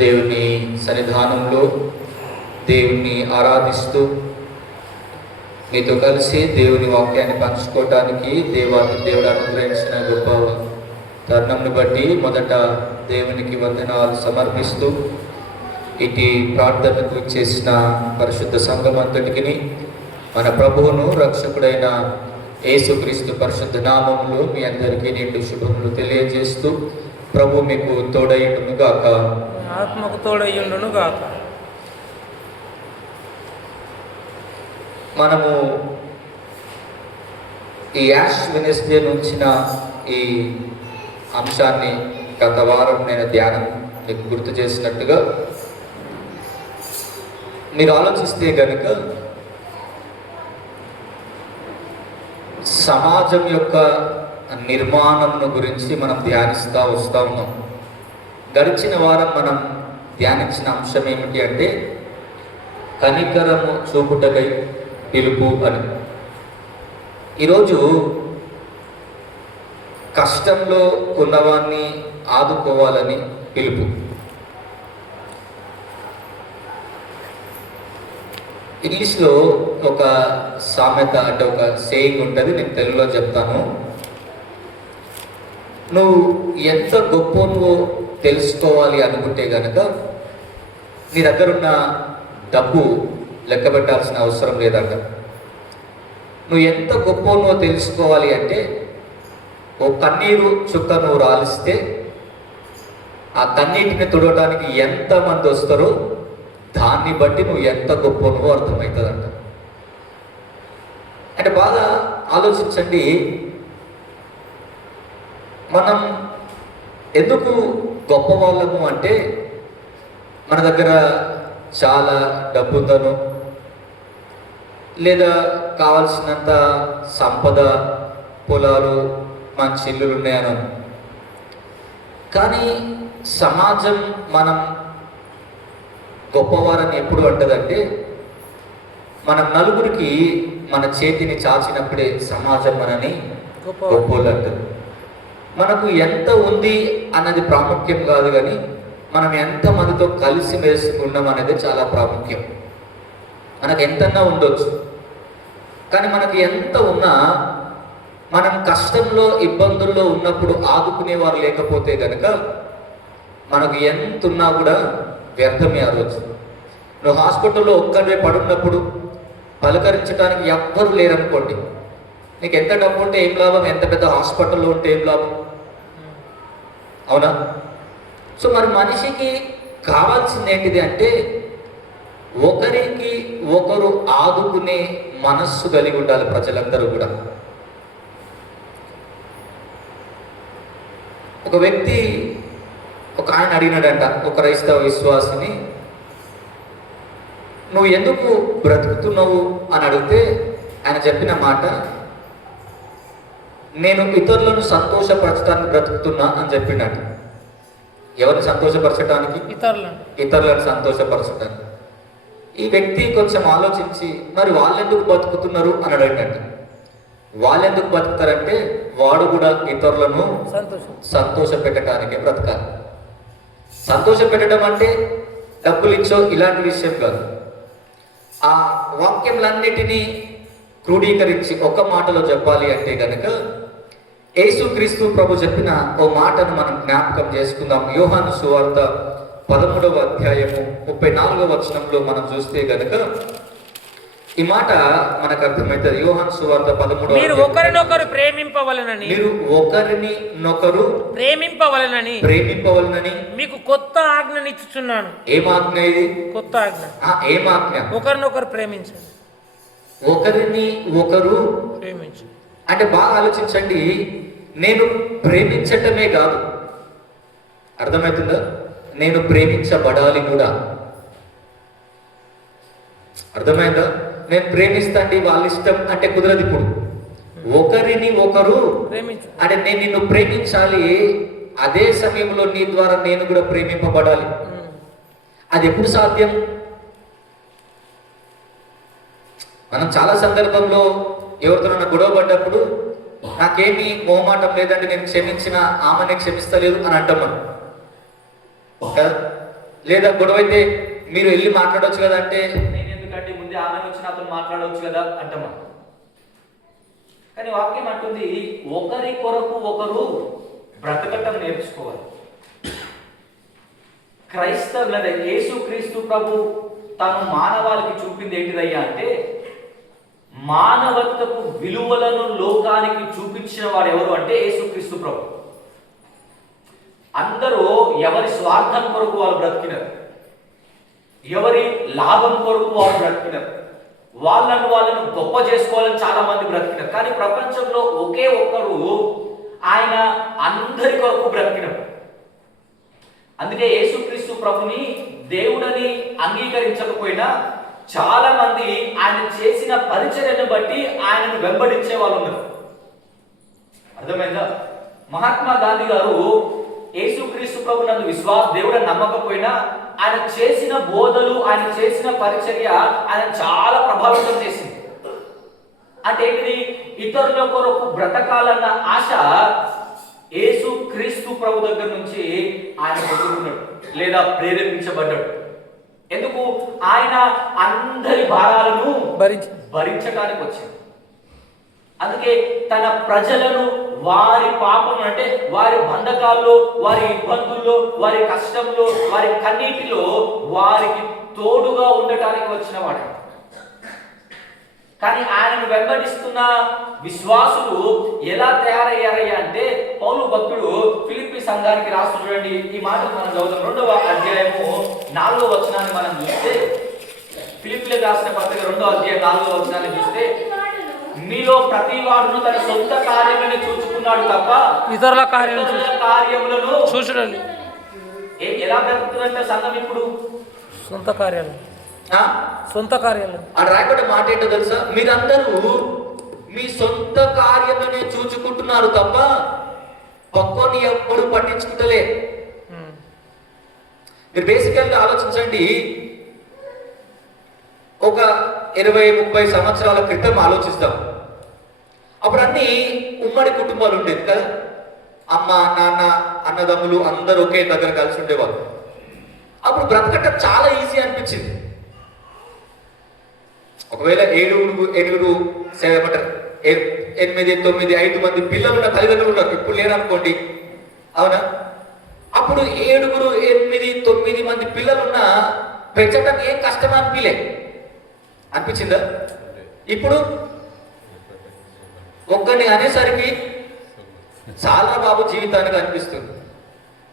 దేవుని సన్నిధానంలో దేవుణ్ణి ఆరాధిస్తూ మీతో కలిసి దేవుని వాక్యాన్ని పంచుకోవడానికి దేవుడు అనుగ్రహించిన గొప్ప తరుణంను బట్టి మొదట దేవునికి వందనాలు సమర్పిస్తూ ఇటు ప్రార్థనకు చేసిన పరిశుద్ధ సంఘం అంతటికి మన ప్రభువును రక్షకుడైన యేసుక్రీస్తు పరిశుద్ధ నామములో మీ అందరికీ నిండు శుభములు తెలియజేస్తూ ప్రభు మీకు తోడయ్యుండును గాక, ఆత్మకు తోడయ్యుండును గాక. మనము ఈ యాష్ వెనస్డే నుంచిన ఈ అంశాన్ని గత వారం నేను ధ్యానం మీకు గుర్తు చేసినట్టుగా మీరు ఆలోచిస్తే కనుక సమాజం యొక్క నిర్మాణం గురించి మనం ధ్యానిస్తూ వస్తూ ఉన్నాం. గడిచిన వారం మనం ధ్యానించిన అంశం ఏమిటి అంటే కనికరము చూపుటకై పిలుపు అని. ఈరోజు కష్టంలో ఉన్నవాన్ని ఆదుకోవాలని పిలుపు. ఇంగ్లీష్లో ఒక సామెత అంటే ఒక సేయింగ్ ఉంటుంది, నేను తెలుగులో చెప్తాను. నువ్వు ఎంత గొప్పవో తెలుసుకోవాలి అనుకుంటే కనుక నీ దగ్గరున్న డబ్బు లెక్క పెట్టాల్సిన అవసరం లేదంట. నువ్వు ఎంత గొప్పవో తెలుసుకోవాలి అంటే ఓ కన్నీరు చుక్క నువ్వు రాలిస్తే ఆ కన్నీటిని తుడవడానికి ఎంతమంది వస్తారో దాన్ని బట్టి నువ్వు ఎంత గొప్పవో అర్థమవుతుందంట. అంటే బాగా ఆలోచించండి, మనం ఎందుకు గొప్ప వాళ్ళము అంటే మన దగ్గర చాలా డబ్బు ఉందను, లేదా కావలసినంత సంపద, పొలాలు, మంచి ఇల్లులు ఉన్నాయను. కానీ సమాజం మనం గొప్పవారని ఎప్పుడు అంటదంటే మనం నలుగురికి మన చేతిని చాచినప్పుడే సమాజం మనని గొప్పవాళ్ళు అంటది. మనకు ఎంత ఉంది అన్నది ప్రాముఖ్యం కాదు, కానీ మనం ఎంతమందితో కలిసి మెలిసి ఉన్నాం అనేది చాలా ప్రాముఖ్యం. మనకు ఎంతన్నా ఉండొచ్చు, కానీ మనకు ఎంత ఉన్నా మనం కష్టంలో ఇబ్బందుల్లో ఉన్నప్పుడు ఆదుకునేవారు లేకపోతే కనుక మనకు ఎంత ఉన్నా కూడా వ్యర్థమే ఆ రోజు. నువ్వు హాస్పిటల్లో ఒక్కడే పడున్నప్పుడు పలకరించడానికి ఎవ్వరు లేరనుకోండి, నీకు ఎంత డబ్బు ఉంటే ఏం లాభం, ఎంత పెద్ద హాస్పిటల్లో ఉంటే ఏం లాభం, అవునా? సో మరి మనిషికి కావాల్సింది ఏంటిది అంటే ఒకరికి ఒకరు ఆదుకునే మనస్సు కలిగి ఉండాలి ప్రజలందరూ కూడా. ఒక వ్యక్తి ఒక ఆయన అడిగినాడంట ఒక క్రైస్తవ విశ్వాసిని, నువ్వు ఎందుకు బ్రతుకుతున్నావు అని అడిగితే ఆయన చెప్పిన మాట, నేను ఇతరులను సంతోషపరచడానికి బ్రతుకుతున్నా అని చెప్పిండట. ఎవరిని సంతోషపరచడానికి? ఇతరులను సంతోషపరచడానికి. ఈ వ్యక్తి కొంచెం ఆలోచించి మరి వాళ్ళెందుకు బతుకుతున్నారు అని అడిగినట్టు. వాళ్ళెందుకు బతుకుతారంటే వాడు కూడా ఇతరులను సంతోష పెట్టడానికే బ్రతకాలి. సంతోష పెట్టడం అంటే డబ్బులు ఇచ్చో ఇలాంటి విషయం కాదు. ఆ వాక్యంలన్నిటినీ క్రోడీకరించి ఒక్క మాటలో చెప్పాలి అంటే కనుక యేసుక్రీస్తు ప్రభు చెప్పిన ఓ మాటను మనం జ్ఞాపకం చేసుకుందాం. యోహాను సువార్త 13వ అధ్యాయము 34వ వచనంలో మనం చూస్తే కనుక ఈ మాట మనకు అర్థమవుతుంది. యోహాను సువార్త 13వ మీరు ఒకరినొకరు ప్రేమింపవలెనని, మీరు ఒకరినొకరు ప్రేమింపవలెనని మీకు కొత్త ఆజ్ఞనిచ్చుచున్నాను. ఏం ఆజ్ఞ ఇది? కొత్త ఆజ్ఞ. ఏం ఆజ్ఞ? ఒకరినొకరు ప్రేమించండి. ఒకరిని ఒకరు ప్రేమించు అంటే బాగా ఆలోచించండి, నేను ప్రేమించటమే కాదు, అర్థమవుతుందా? నేను ప్రేమించబడాలి కూడా. అర్థమైందా? నేను ప్రేమిస్తాండి వాళ్ళ ఇష్టం అంటే కుదరదు. ఇప్పుడు ఒకరిని ఒకరు అంటే నేను నిన్ను ప్రేమించాలి, అదే సమయంలో నీ ద్వారా నేను కూడా ప్రేమింపబడాలి. అది ఎప్పుడు సాధ్యం? మనం చాలా సందర్భంలో ఎవరితోనన్నా గొడవ పడ్డప్పుడు నాకేమీ మొహమాటం లేదండి, నేను క్షమించిన ఆమెనే క్షమిస్తలేదు అని అంటాం మనం. లేదా గొడవ అయితే మీరు వెళ్ళి మాట్లాడవచ్చు కదా అంటే, నేను ఎందుకంటే ముందే ఆమె వచ్చి నాతో మాట్లాడవచ్చు కదా అంటమా. కానీ వాక్యం అంటుంది ఒకరి కొరకు ఒకరు బ్రతకటం నేర్చుకోవాలి. క్రైస్తవుల యేసు క్రీస్తు ప్రభు తాను మానవాళికి చూపింది ఏంటిదయ్యా అంటే, మానవత్వపు విలువలను లోకానికి చూపించిన వాడు ఎవరు అంటే యేసుక్రీస్తు ప్రభు. అందరూ ఎవరి స్వార్థం కొరకు వాళ్ళు బ్రతికినారు, ఎవరి లాభం కొరకు వాళ్ళు బ్రతికినారు, వాళ్ళను గొప్ప చేసుకోవాలని చాలా మంది బ్రతికినారు. కానీ ప్రపంచంలో ఒకే ఒక్కరు ఆయన అందరి కొరకు బ్రతికినారు. అందుకే యేసుక్రీస్తు ప్రభుని దేవుడని అంగీకరించకపోయినా చాలా మంది ఆయన చేసిన పరిచర్యను బట్టి ఆయనను వెంబడించే వాళ్ళు ఉన్నారు. అర్థమైందా? మహాత్మా గాంధీ గారు యేసుక్రీస్తు ప్రభు నందు దేవుడని నమ్మకపోయినా ఆయన చేసిన బోధలు, ఆయన చేసిన పరిచర్య ఆయన చాలా ప్రభావితం చేసింది. అంటే ఏంటిది? ఇతరుల కొరకు బ్రతకాలన్న ఆశ యేసు క్రీస్తు ప్రభు దగ్గర నుంచి ఆయన పొందుకున్నాడు లేదా ప్రేరేపించబడ్డాడు. ఎందుకు? ఆయన అందరి భారాలను భరించడానికి వచ్చింది. అందుకే తన ప్రజలను వారి పాపం అంటే వారి బంధకాల్లో, వారి ఇబ్బందుల్లో, వారి కష్టంలో, వారి కన్నీటిలో వారికి తోడుగా ఉండటానికి వచ్చిన వాడు. కానీ ఆయనను వెంబడిస్తున్న విశ్వాసులు ఎలా తయారయ్యారయ్యా అంటే, పౌలు భక్తుడు ఫిలిప్పీ సంఘానికి రాస్తూ చూడండి, ఈ మాటలు మనం చదువుతాం. 2వ అధ్యాయము 4వ వచనాన్ని మనం చూస్తే, ఫిలిప్పీలకు రాసిన పత్రిక 2వ అధ్యాయం 4వ వచనాన్ని చూస్తే, మీలో ప్రతి వాడును తన సొంత కార్యములను చూచుకున్నాడు తప్ప ఇతరుల కార్యములను చూచడం. ఎలా బ్రతుకుతుందంటే సంఘం ఇప్పుడు సొంత కార్యాలు అది రాయబడ్డ మాట ఏంటో తెలుసా? మీరందరూ మీ సొంత కార్యములనే చూచుకుంటున్నారు తప్ప పక్కోని ఎప్పుడు పట్టించుకుంటలే. మీరు బేసికల్గా ఆలోచించండి. ఒక 20-30 సంవత్సరాల క్రితం ఆలోచిస్తాం. అప్పుడు అన్ని ఉమ్మడి కుటుంబాలు ఉండేది కదా. అమ్మ, నాన్న, అన్నదమ్ములు అందరూ ఒకే దగ్గర కలిసి ఉండేవాళ్ళు. అప్పుడు బ్రతకటం చాలా ఈజీ అనిపించింది. ఒకవేళ 8, 8, 9, 5 మంది పిల్లలు ఉన్న తల్లిదండ్రులు ఉన్నారు, ఇప్పుడు లేరనుకోండి, అవునా? అప్పుడు 7, 8, 9 మంది పిల్లలున్నా పెంచటం ఏం కష్టం అనిపించిందా? ఇప్పుడు ఒక్కరిని అనేసరికి చాలా బాబు జీవితానికి అనిపిస్తుంది.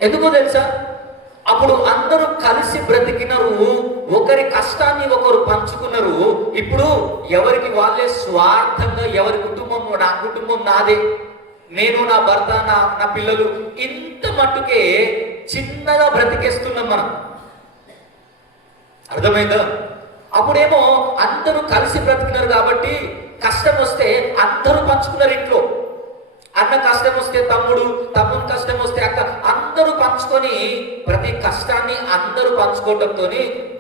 ఎందుకో తెలుసా? అప్పుడు అందరూ కలిసి బ్రతికినారు, ఒకరి కష్టాన్ని ఒకరు పంచుకున్నారు. ఇప్పుడు ఎవరికి వాళ్ళే స్వార్థంగా, ఎవరి కుటుంబం నా కుటుంబం నాదే, నేను, నా భర్త, నా పిల్లలు, ఇంత మట్టుకే చిన్నగా బ్రతికేస్తున్నాం మనం. అర్థమైందా? అప్పుడేమో అందరూ కలిసి బ్రతికినారు కాబట్టి కష్టం వస్తే అందరూ పంచుకున్నారు. ఇంట్లో అన్న కష్టం వస్తే తమ్ముడు, తమ్ముని కష్టం వస్తే అక్క, అందరూ పంచుకొని ప్రతి కష్టాన్ని అందరూ పంచుకోవడంతో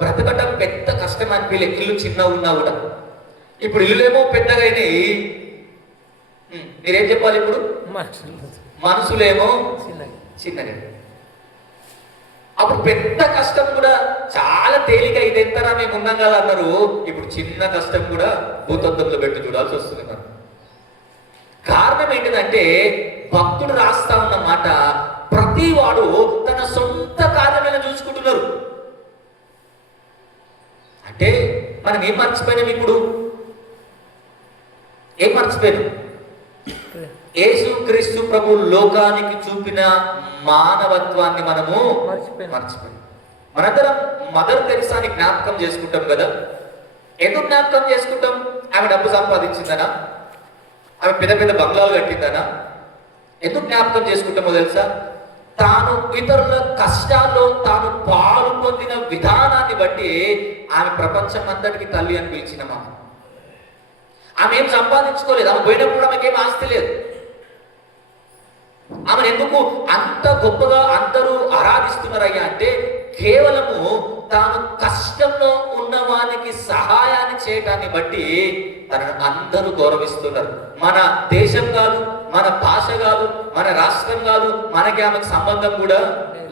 బ్రతకటం పెద్ద కష్టం అనిపించలే. ఇల్లు చిన్నగా ఉన్నా కూడా. ఇప్పుడు ఇల్లులేమో పెద్దగా అయినాయి. మీరేం చెప్పాలి? ఇప్పుడు మనసులేమో చిన్నగా. అప్పుడు పెద్ద కష్టం కూడా చాలా తేలిక, ఇది ఎంతరా మేము ఉన్నాం కదా అన్నారు. ఇప్పుడు చిన్న కష్టం కూడా భూతత్వంలో పెట్టి చూడాల్సి వస్తుంది. మనం కారణం ఏంటిదంటే, భక్తుడు రాస్తా ఉన్న మాట, ప్రతి వాడు తన సొంత కార్యమైన చూసుకుంటున్నారు. అంటే మనం ఏం మర్చిపోయినాం? ఇప్పుడు ఏం మర్చిపోయాం? యేసు క్రీస్తు ప్రభు లోకానికి చూపిన మానవత్వాన్ని మనము మర్చిపోయాం. మనందరం మదర్ తెరిసాని జ్ఞాపకం చేసుకుంటాం కదా. ఎందుకు జ్ఞాపకం చేసుకుంటాం? ఆమె డబ్బు సంపాదించిందనా? ఆమె పెద్ద పెద్ద బంగ్లాలు కట్టిందనా? ఎందుకు జ్ఞాపకం చేసుకుంటామో తెలుసా? తాను ఇతరుల కష్టాల్లో తాను పాలు పొందిన విధానాన్ని బట్టి ఆమె ప్రపంచం అంతటికి తల్లి అని పిలిచినమా. ఆమె ఏం సంపాదించుకోలేదు. ఆమె పోయినప్పుడు ఆమెకేం ఆస్తి లేదు. ఆమెను ఎందుకు అంత గొప్పగా అందరూ ఆరాధిస్తున్నారయ్యా అంటే, కేవలము తాను కష్టంలో ఉన్న వానికి సహాయాన్ని చేయడాన్ని బట్టి తనను అందరూ గౌరవిస్తున్నారు. మన దేశం కాదు, మన భాష కాదు, మన రాష్ట్రం కాదు, మనకి ఆమెకు సంబంధం కూడా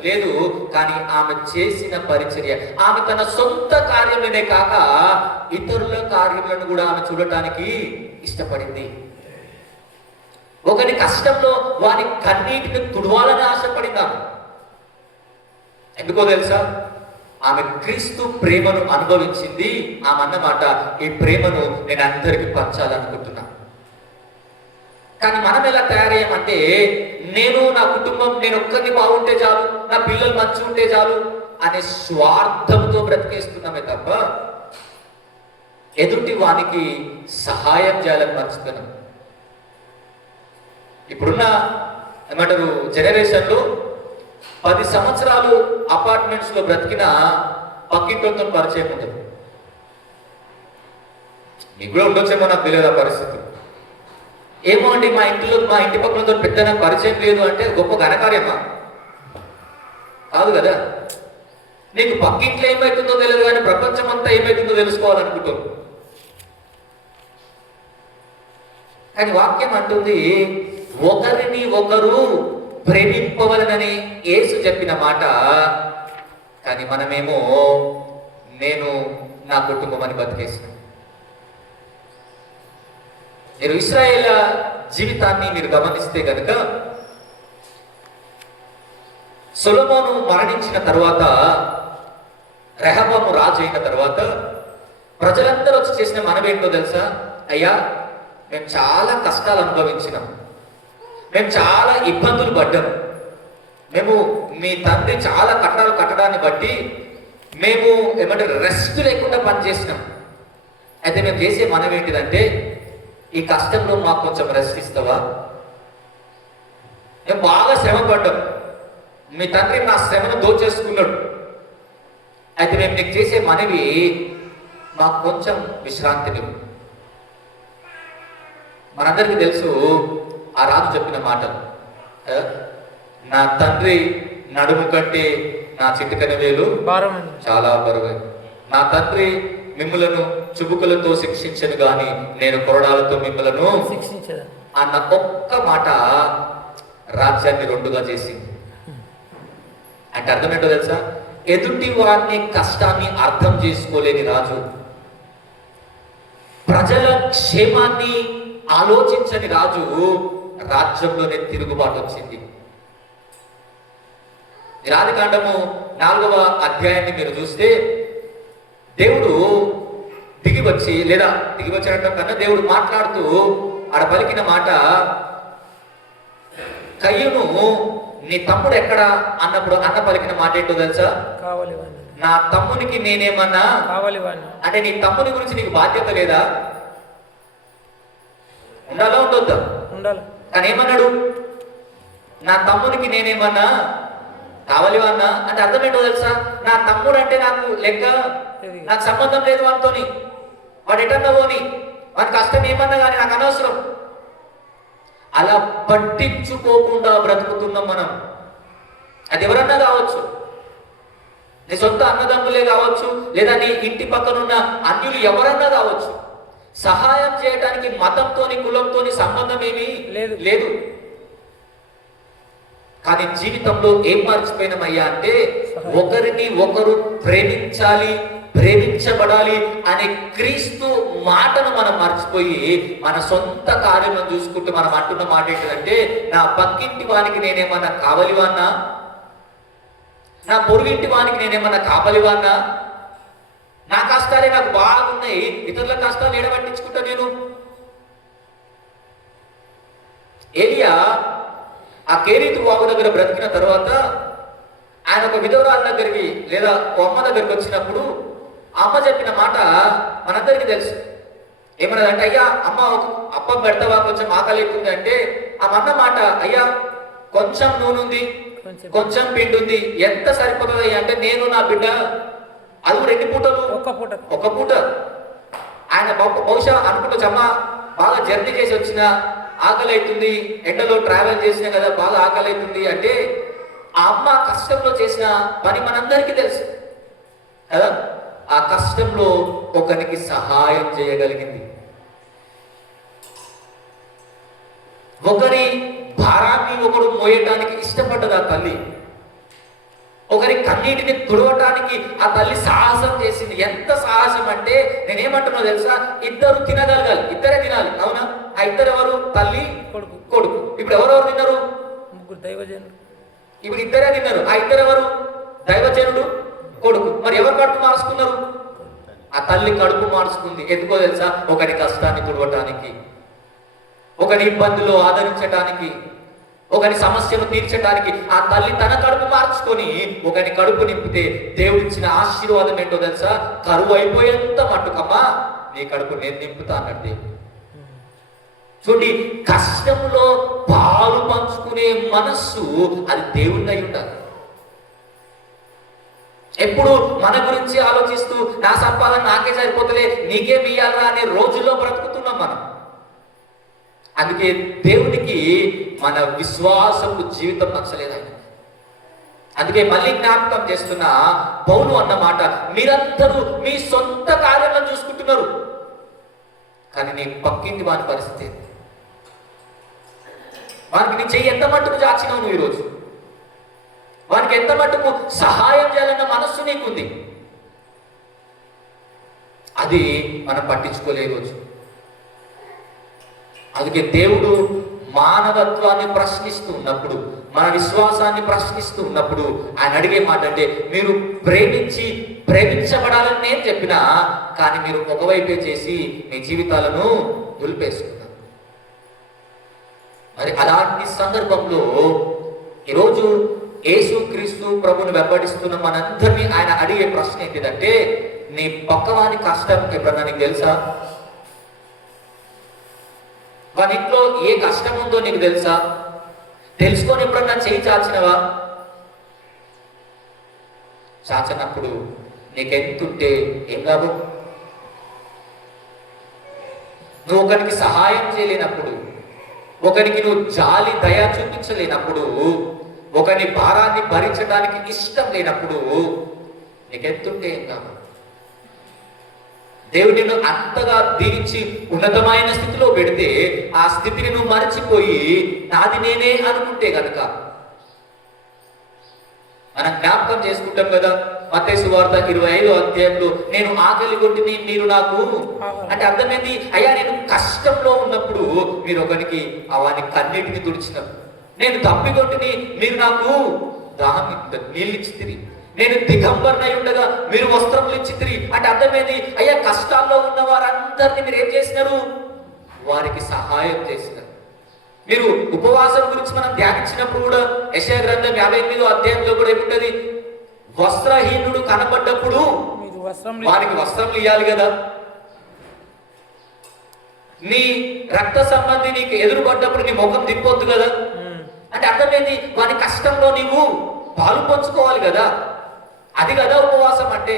లేదు. కానీ ఆమె చేసిన పరిచర్య, ఆమె తన సొంత కార్యములనే కాక ఇతరుల కార్యములను కూడా ఆమె చూడటానికి ఇష్టపడింది. ఒకరి కష్టంలో వారి కన్నీటిని తుడవాలని ఆశపడింది ఆమె. ఎందుకో తెలుసా? ఆమె క్రీస్తు ప్రేమను అనుభవించింది. ఆమె అన్నమాట, ఈ ప్రేమను నేను అందరికీ పంచాలనుకుంటున్నా. కానీ మనం ఎలా తయారయ్యామంటే, నేను నా కుటుంబం, నేను ఒక్కరిని బాగుంటే చాలు, నా పిల్లలు మంచి ఉంటే చాలు అనే స్వార్థంతో బ్రతికేస్తున్నామే తప్ప ఎదుటి వానికి సహాయం చేయాలని మర్చిపోయినాం. ఇప్పుడున్న ఏమంటారు జనరేషన్లో 10 సంవత్సరాలు అపార్ట్మెంట్స్ లో బ్రతికిన పక్కింటితో పరిచయం ఉంటుంది. మీకు కూడా ఉండొచ్చేమో, నాకు తెలియదు ఆ పరిస్థితి. ఏమో అండి, మా ఇంటి పక్కలతో పెద్ద నాకు పరిచయం లేదు అంటే గొప్ప ఘనకార్యమా? కాదు కదా. నీకు పక్కింట్లో ఏమవుతుందో తెలియదు, కానీ ప్రపంచం అంతా ఏమవుతుందో తెలుసుకోవాలనుకుంటాం. కానీ వాక్యం అంటుంది, ఒకరిని ఒకరు ప్రేమింపవలనని యేసు చెప్పిన మాట. కానీ మనమేమో నేను నా కుటుంబం అని బతికేసాం. మీరు ఇశ్రాయేల్ జీవితాన్ని మీరు గమనిస్తే కనుక, సొలొమోను మరణించిన తర్వాత, రెహబాము రాజు అయిన తర్వాత ప్రజలందరూ వచ్చి చేసిన మనమేంటో తెలుసా? అయ్యా, మేము చాలా కష్టాలు అనుభవించినాం, మేము చాలా ఇబ్బందులు పడ్డాం, మేము మీ తండ్రి చాలా కట్టాలు కట్టడాన్ని బట్టి మేము ఏమంటారు రెస్ట్ లేకుండా పనిచేసినాం. అయితే మేము చేసే మనం ఏంటిదంటే, ఈ కష్టంలో మాకు కొంచెం రెస్ట్ ఇస్తావా? మేము బాగా శ్రమ పడ్డాం, మీ తండ్రి నా శ్రమను దోచేసుకున్నాడు. అయితే మేము నీకు చేసే మనవి, మాకు కొంచెం విశ్రాంతిని. మనందరికీ తెలుసు ఆ రాజు చెప్పిన మాటలు. నా తండ్రి నడుము కంటే నా చిటికన వేలు చాలా బరువైంది. నా తండ్రి మిమ్ములను చుబుకులతో శిక్షించను గాని నేను కొరడాలతో మిమ్మలను శిక్షించదు అన్న ఒక్క మాట రాజ్యాన్ని రెండుగా చేసింది. అంటే అర్థం ఏంటో తెలుసా? ఎదుటి వారిని కష్టాన్ని అర్థం చేసుకోలేని రాజు, ప్రజల క్షేమాన్ని ఆలోచించని రాజు రాజ్యంలోనే తిరుగుబాటు వచ్చింది. ఆదికాండము 4వ అధ్యాయాన్ని మీరు చూస్తే, దేవుడు దిగివచ్చి, లేదా దిగివచ్చడం కన్నా దేవుడు మాట్లాడుతూ ఆడ పలికిన మాట, కయ్యూను నీ తమ్ముడు ఎక్కడ అన్నప్పుడు అన్న పలికిన మాట ఏంటో తెలుసా? నా తమ్మునికి నేనేమన్నా అంటే, నీ తమ్ముని గురించి నీకు బాధ్యత లేదా? ఉండాలా ఉండొద్దా? ఉండాలి. కానీ ఏమన్నాడు? నా తమ్మునికి నేనేమన్నా కావాలి అన్నా అంటే అర్థం ఏంటో తెలుసా? నా తమ్ముడు అంటే నాకు లెక్క, నాకు సంబంధం లేదు వాడితోని. వాడు ఎటన్నా పోని, వాడి కష్టం ఏమన్నా కానీ నాకు అనవసరం. అలా పట్టించుకోకుండా బ్రతుకుతున్నాం మనం. అది ఎవరన్నా కావచ్చు, నీ సొంత అన్నదమ్ములే కావచ్చు, లేదా నీ ఇంటి పక్కనున్న అన్యులు ఎవరన్నా కావచ్చు. సహాయం చేయడానికి మతంతోని కులంతోని సంబంధం ఏమీ లేదు. కానీ జీవితంలో ఏం మర్చిపోయినామయ్యా అంటే, ఒకరిని ఒకరు ప్రేమించాలి, ప్రేమించబడాలి అనే క్రీస్తు మాటను మనం మర్చిపోయి మన సొంత కార్యలను చూసుకుంటూ మనం అంటున్న మాట ఏంటంటే, నా పక్కింటి వానికి నేనేమన్నా కావలివాన్నా, నా పొరుగింటి వానికి నేనేమన్నా కాపలివాన్నా, నా కష్టాలే నాకు బాగున్నాయి, ఇతరుల కష్టాలు ఎడబట్టించుకుంటా నేను. ఏలియా ఆ కేరీతు వాగు దగ్గర బ్రతికిన తర్వాత ఆయన ఒక విధవరాల దగ్గరికి లేదా ఓ అమ్మ దగ్గరికి వచ్చినప్పుడు ఆ అమ్మ చెప్పిన మాట మనందరికీ తెలుసు. ఏమన్నదంటే, అయ్యా అమ్మ అప్పం పెడతావా, కొంచెం ఆకలి అవుతుంది అంటే, ఆ అన్న మాట, అయ్యా కొంచెం నూనె ఉంది, కొంచెం పిండి ఉంది, ఎంత సరిపోతుంది అంటే, నేను నా బిడ్డ అది కూడా ఎన్ని పూటలు? ఒక పూట. ఆయన బహుశా అనుకుంటూ, అమ్మ బాగా జర్నీ చేసి వచ్చిన ఆకలి అవుతుంది, ఎండలో ట్రావెల్ చేసినా కదా బాగా ఆకలి అవుతుంది అంటే, ఆ అమ్మ కష్టంలో చేసిన పని మనందరికీ తెలుసు కదా. ఆ కష్టంలో ఒకరికి సహాయం చేయగలిగింది, ఒకరి భారాన్ని ఒకడు మోయటానికి ఇష్టపడ్డది ఆ తల్లి. ఒకరి కన్నీటిని తుడవటానికి ఆ తల్లి సాహసం చేసింది. ఎంత సాహసం అంటే నేనేమంటున్నా తెలుసా, ఇద్దరు తినగలగాలి, ఇద్దరే తినాలి, అవునా? ఆ ఇద్దరు ఎవరు? తల్లి, కొడుకు. ఇప్పుడు ఎవరెవరు తిన్నారు? ముగ్గురు దైవజనులు. ఇప్పుడు ఇద్దరే తిన్నారు. ఆ ఇద్దరు ఎవరు? దైవజనుడు, కొడుకు. మరి ఎవరు కడుపు మార్చుకున్నారు? ఆ తల్లి కడుపు మార్చుకుంది. ఎందుకో తెలుసా? ఒకరి కష్టాన్ని తుడవటానికి, ఒకరి ఇబ్బందులు ఆదరించడానికి, ఒకరి సమస్యను తీర్చడానికి ఆ తల్లి తన కడుపు మార్చుకొని ఒకరి కడుపు నింపితే దేవుడిచ్చిన ఆశీర్వాదం ఏంటో తెలుసా? కరువు అయిపోయేంత మట్టుకమ్మా నీ కడుపు నేను నింపుతా అన్నాడు దేవుడు. చూడండి, కష్టంలో పాలు పంచుకునే మనస్సు అది దేవుడిని అయి ఉండాలి. ఎప్పుడు మన గురించి ఆలోచిస్తూ నా సంపాదన నాకే సరిపోతలే, నీకేం ఇయ్యాలరా అనే రోజుల్లో బ్రతుకుతున్నాం మనం. అందుకే దేవునికి మన విశ్వాసపు జీవితం నచ్చలేదు ఆయన. అందుకే మళ్ళీ జ్ఞాపకం చేస్తున్న పౌలు అన్నమాట, మీరందరూ మీ సొంత కార్యాలను చూసుకుంటున్నారు, కానీ నీ పక్కింటి వాని పరిస్థితి, వానికి నీ చెయ్యి ఎంత మట్టుకు చాచినావు నువ్వు ఈరోజు, వానికి ఎంత మట్టుకు సహాయం చేయాలన్న మనస్సు నీకుంది, అది మనం పట్టించుకోలే ఈరోజు. అందుకే దేవుడు మానవత్వాన్ని ప్రశ్నిస్తూ ఉన్నప్పుడు, మన విశ్వాసాన్ని ప్రశ్నిస్తూ ఉన్నప్పుడు ఆయన అడిగే మాట అంటే, మీరు ప్రేమించబడాలని నేను చెప్పినా, కానీ మీరు ఒకవైపే చేసి మీ జీవితాలను దులిపేసుకున్నారు. మరి అలాంటి సందర్భంలో ఈరోజు యేసుక్రీస్తు ప్రభుని వెంబడిస్తున్న మనందరినీ ఆయన అడిగే ప్రశ్న ఏంటిదంటే, నీ పక్కవాని కష్టం ఎప్పుడన్నా నీకు తెలుసా? వాని ఇంట్లో ఏ కష్టం ఉందో నీకు తెలుసా? తెలుసుకొని ఎప్పుడన్నా చేయి చాచినవా? చాచనప్పుడు నీకెంతుంటే ఏం లాభం? నువ్వు ఒకరికి సహాయం చేయలేనప్పుడు, ఒకరికి నువ్వు జాలి దయ చూపించలేనప్పుడు, ఒకరి భారాన్ని భరించడానికి ఇష్టం లేనప్పుడు నీకెంతుంటే ఏం లాభం? దేవుడు నిన్ను అంతగా దీవించి ఉన్నతమైన స్థితిలో పెడితే ఆ స్థితిని నువ్వు మరచిపోయి నాది నేనే అనుకుంటే కనుక, మనం జ్ఞాపకం చేసుకుంటాం కదా మత్తయి సువార్త 25వ అధ్యాయంలో, నేను ఆకలి కొట్టిని మీరు నాకు అంటే అర్థమైంది, అయ్యా నేను కష్టంలో ఉన్నప్పుడు మీరు ఒకరికి వాని కన్నీటిని తుడిచినారు, నేను తప్పికొట్టిని మీరు నాకు దాహం నీళ్ళు ఇచ్చితిరి, నేను దిగంబరనై ఉండగా మీరు వస్త్రములు ఇచ్చితిరి అంటే అర్థమైంది, అయ్యా కష్టాల్లో ఉన్న వారందరినీ మీరు ఏం చేసినారు? వారికి సహాయం చేసినారు. మీరు ఉపవాసం గురించి మనం ధ్యానించినప్పుడు కూడా యెషయా గ్రంథం 58వ అధ్యాయంలో కూడా ఏముంటది? వస్త్రహీనుడు కనబడ్డప్పుడు వారికి వస్త్రములు ఇవ్వాలి కదా. నీ రక్త సంబంధి నీకు ఎదురుపడ్డప్పుడు నీ ముఖం తిప్పొద్దు కదా. అంటే అర్థమైంది, వారి కష్టంలో నీవు పాలు పంచుకోవాలి కదా. అది కదా ఉపవాసం అంటే.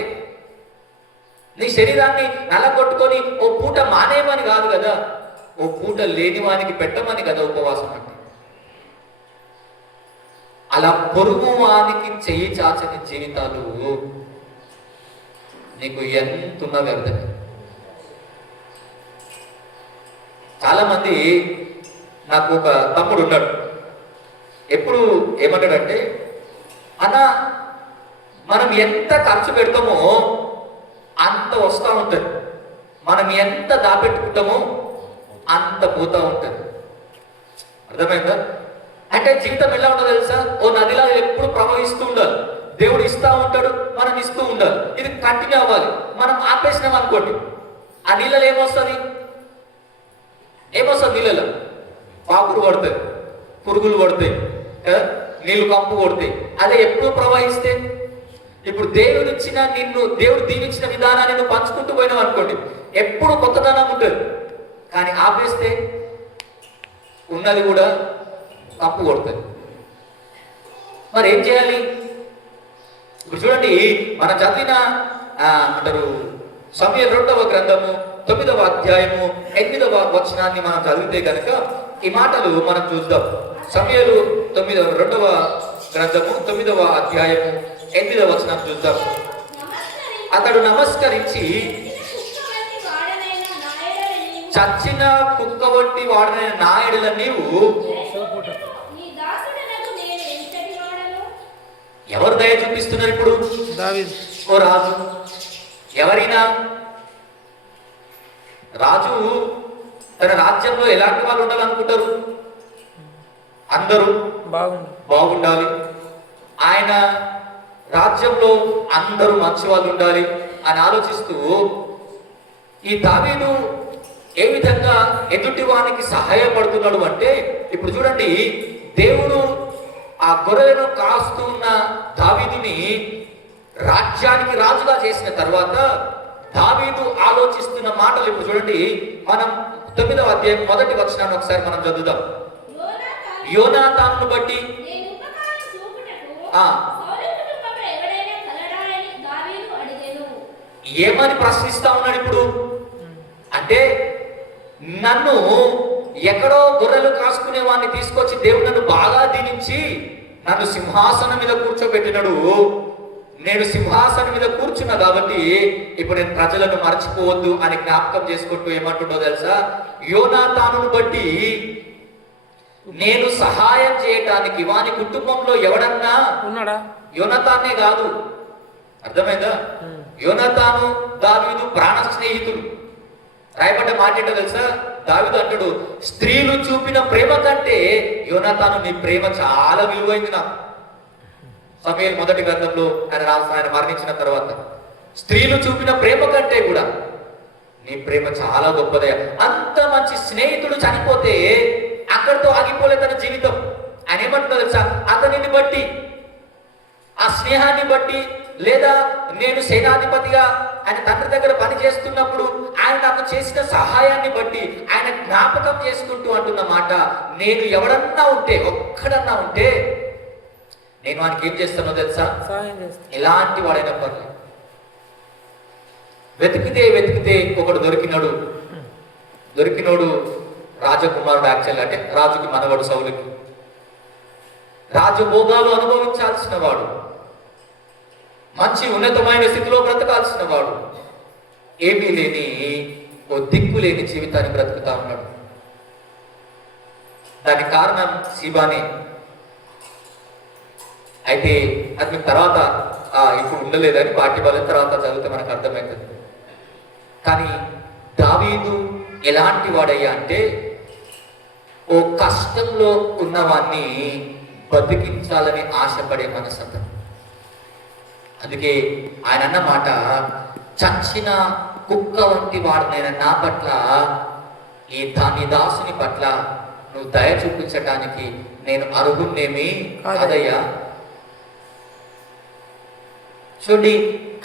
నీ శరీరాన్ని నలగొట్టుకొని ఓ పూట మానేయమని కాదు కదా, ఓ పూట లేని వానికి పెట్టమని కదా ఉపవాసం అంటే. అలా పొరుగు వానికి చెయ్యి చాచని జీవితాలు నీకు ఎంతున్న వ్యర్థమే. చాలా మంది, నాకు ఒక తమ్ముడు ఉన్నాడు, ఎప్పుడు ఏమంటాడంటే, అన్న మనం ఎంత ఖర్చు పెడతామో అంత వస్తూ ఉంటుంది, మనం ఎంత దాపెట్టుకుంటామో అంత పోతూ ఉంటుంది. అర్థమైందా? అంటే జీవితం ఎలా ఉండదు తెలుసా? ఓ నదిలా ఎప్పుడు ప్రవహిస్తూ ఉండాలి. దేవుడు ఇస్తూ ఉంటాడు, మనం ఇస్తూ ఉండాలి. ఇది కంటిన్యూ అవ్వాలి. మనం ఆపేసినాం అనుకోండి, ఆ నీళ్ళలో ఏమొస్తుంది? నీళ్ళలో పాకుడు పడతాయి, పురుగులు పడతాయి, నీళ్ళు కంపు కొడతాయి. అదే ఎప్పుడు ప్రవహిస్తే, ఇప్పుడు దేవుడు ఇచ్చిన దేవుడు దీవించిన విధానాన్ని నువ్వు పంచుకుంటూ పోయినావు అనుకోండి, ఎప్పుడు కొత్తదనం ఉంటుంది. కానీ ఆపేస్తే ఉన్నది కూడా కంపు కొడుతుంది. మరి ఏం చేయాలి? ఇప్పుడు చూడండి, మనం చదివిన అంటారు సమూయేలు 2వ గ్రంథము 9వ అధ్యాయము 8వ వచనాన్ని మనం చదివితే కనుక ఈ మాటలు మనం చూద్దాం. సమూయేలు 2వ గ్రంథము 9వ అధ్యాయము 8వ వచనం చూద్దాం. అతడు నమస్కరించి, చచ్చిన కుక్క వంటి వాడనైన నా ఎడల నీవు ఎవరు దయ చూపిస్తున్నారు ఇప్పుడు? దావీదు. ఓ రాజు. ఎవరైనా రాజు తన రాజ్యంలో ఎలాంటి వాళ్ళు ఉండాలనుకుంటారు? అందరూ బాగుంది. బాగుండాలి. ఆయన రాజ్యంలో అందరూ మంచి వాళ్ళు ఉండాలి అని ఆలోచిస్తూ ఈ దావీదు ఏ విధంగా ఎదుటి వానికి సహాయపడుతున్నాడు అంటే, ఇప్పుడు చూడండి, దేవుడు ఆ గొర్రెలను కాస్తూ ఉన్న దావీదుని రాజ్యానికి రాజుగా చేసిన తర్వాత దావీదు ఆలోచిస్తున్న మాటలు ఇప్పుడు చూడండి. మనం 9వ అధ్యాయం 1వ వచనాన్ని ఒకసారి మనం చదువుదాం. యోనాతానును బట్టి ఏమని ప్రశ్నిస్తా ఉన్నాడు ఇప్పుడు అంటే, నన్ను ఎక్కడో గొర్రెలు కాసుకునే వాడిని తీసుకొచ్చి దేవుడు నన్ను బాగా దీనించి నన్ను సింహాసనం మీద కూర్చోబెట్టినడు. నేను సింహాసనం మీద కూర్చున్నా కాబట్టి ఇప్పుడు నేను ప్రజలను మర్చిపోవద్దు అని జ్ఞాపకం చేసుకుంటూ ఏమంటుండో తెలుసా? యోనాతానును బట్టి నేను సహాయం చేయటానికి వాని కుటుంబంలో ఎవడన్నా ఉన్నాడా? యోనాతానే కాదు, అర్థమైందా? యోనాతాను దావీదు ప్రాణ స్నేహితుడు. రాయబడ్డ మాట ఏంటో తెలుసా? దావీదు అంటాడు, స్త్రీలు చూపిన ప్రేమ కంటే యోనాతాను నీ ప్రేమ చాలా విలువైంది నాకు. సమూయేలు మొదటి గ్రంథంలో ఆయన మరణించిన తర్వాత స్త్రీలు చూపిన ప్రేమ కంటే కూడా నీ ప్రేమ చాలా గొప్పదయ్యా. అంత మంచి స్నేహితుడు చనిపోతే అక్కడితో ఆగిపోలే తన జీవితం. ఆయన ఏమంటున్నా తెలుసా? అతనిని బట్టి, ఆ స్నేహాన్ని బట్టి, లేదా నేను సేనాధిపతిగా ఆయన తండ్రి దగ్గర పని చేస్తున్నప్పుడు ఆయన నాకు చేసిన సహాయాన్ని బట్టి ఆయన జ్ఞాపకం చేసుకుంటూ అంటున్న మాట, నేను ఎవడన్నా ఉంటే, ఒక్కడన్నా ఉంటే నేను వానికి ఏం చేస్తానో తెలుసా? ఎలాంటి వాడైనా పర్లేదు. వెతికితే ఒకడు దొరికినోడు రాజకుమారుడు. యాక్చువల్ అంటే రాజుకి మనవడు, సౌలుకి. రాజభోగాలు అనుభవించాల్సిన వాడు, మంచి ఉన్నతమైన స్థితిలో బ్రతకాల్సిన వాడు, ఏమీ లేని ఓ దిక్కు లేని జీవితాన్ని బ్రతుకుతా ఉన్నాడు. దానికి కారణం సీబానే. అయితే అది మీకు తర్వాత ఇప్పుడు ఉండలేదని పార్టీ బలం తర్వాత చదివితే మనకు అర్థమవుతుంది. కానీ దావీదు ఎలాంటి వాడయ్యా అంటే, ఓ కష్టంలో ఉన్నవాన్ని బతికించాలని ఆశపడే మనసంతం. అందుకే ఆయన అన్న మాట, చచ్చిన కుక్క వంటి వాడినైనా నా పట్ల, ఈ దాని దాసుని పట్ల నువ్వు దయ చూపించడానికి నేను అర్హుణ్ణేమి కాదయ్యా. చూడండి,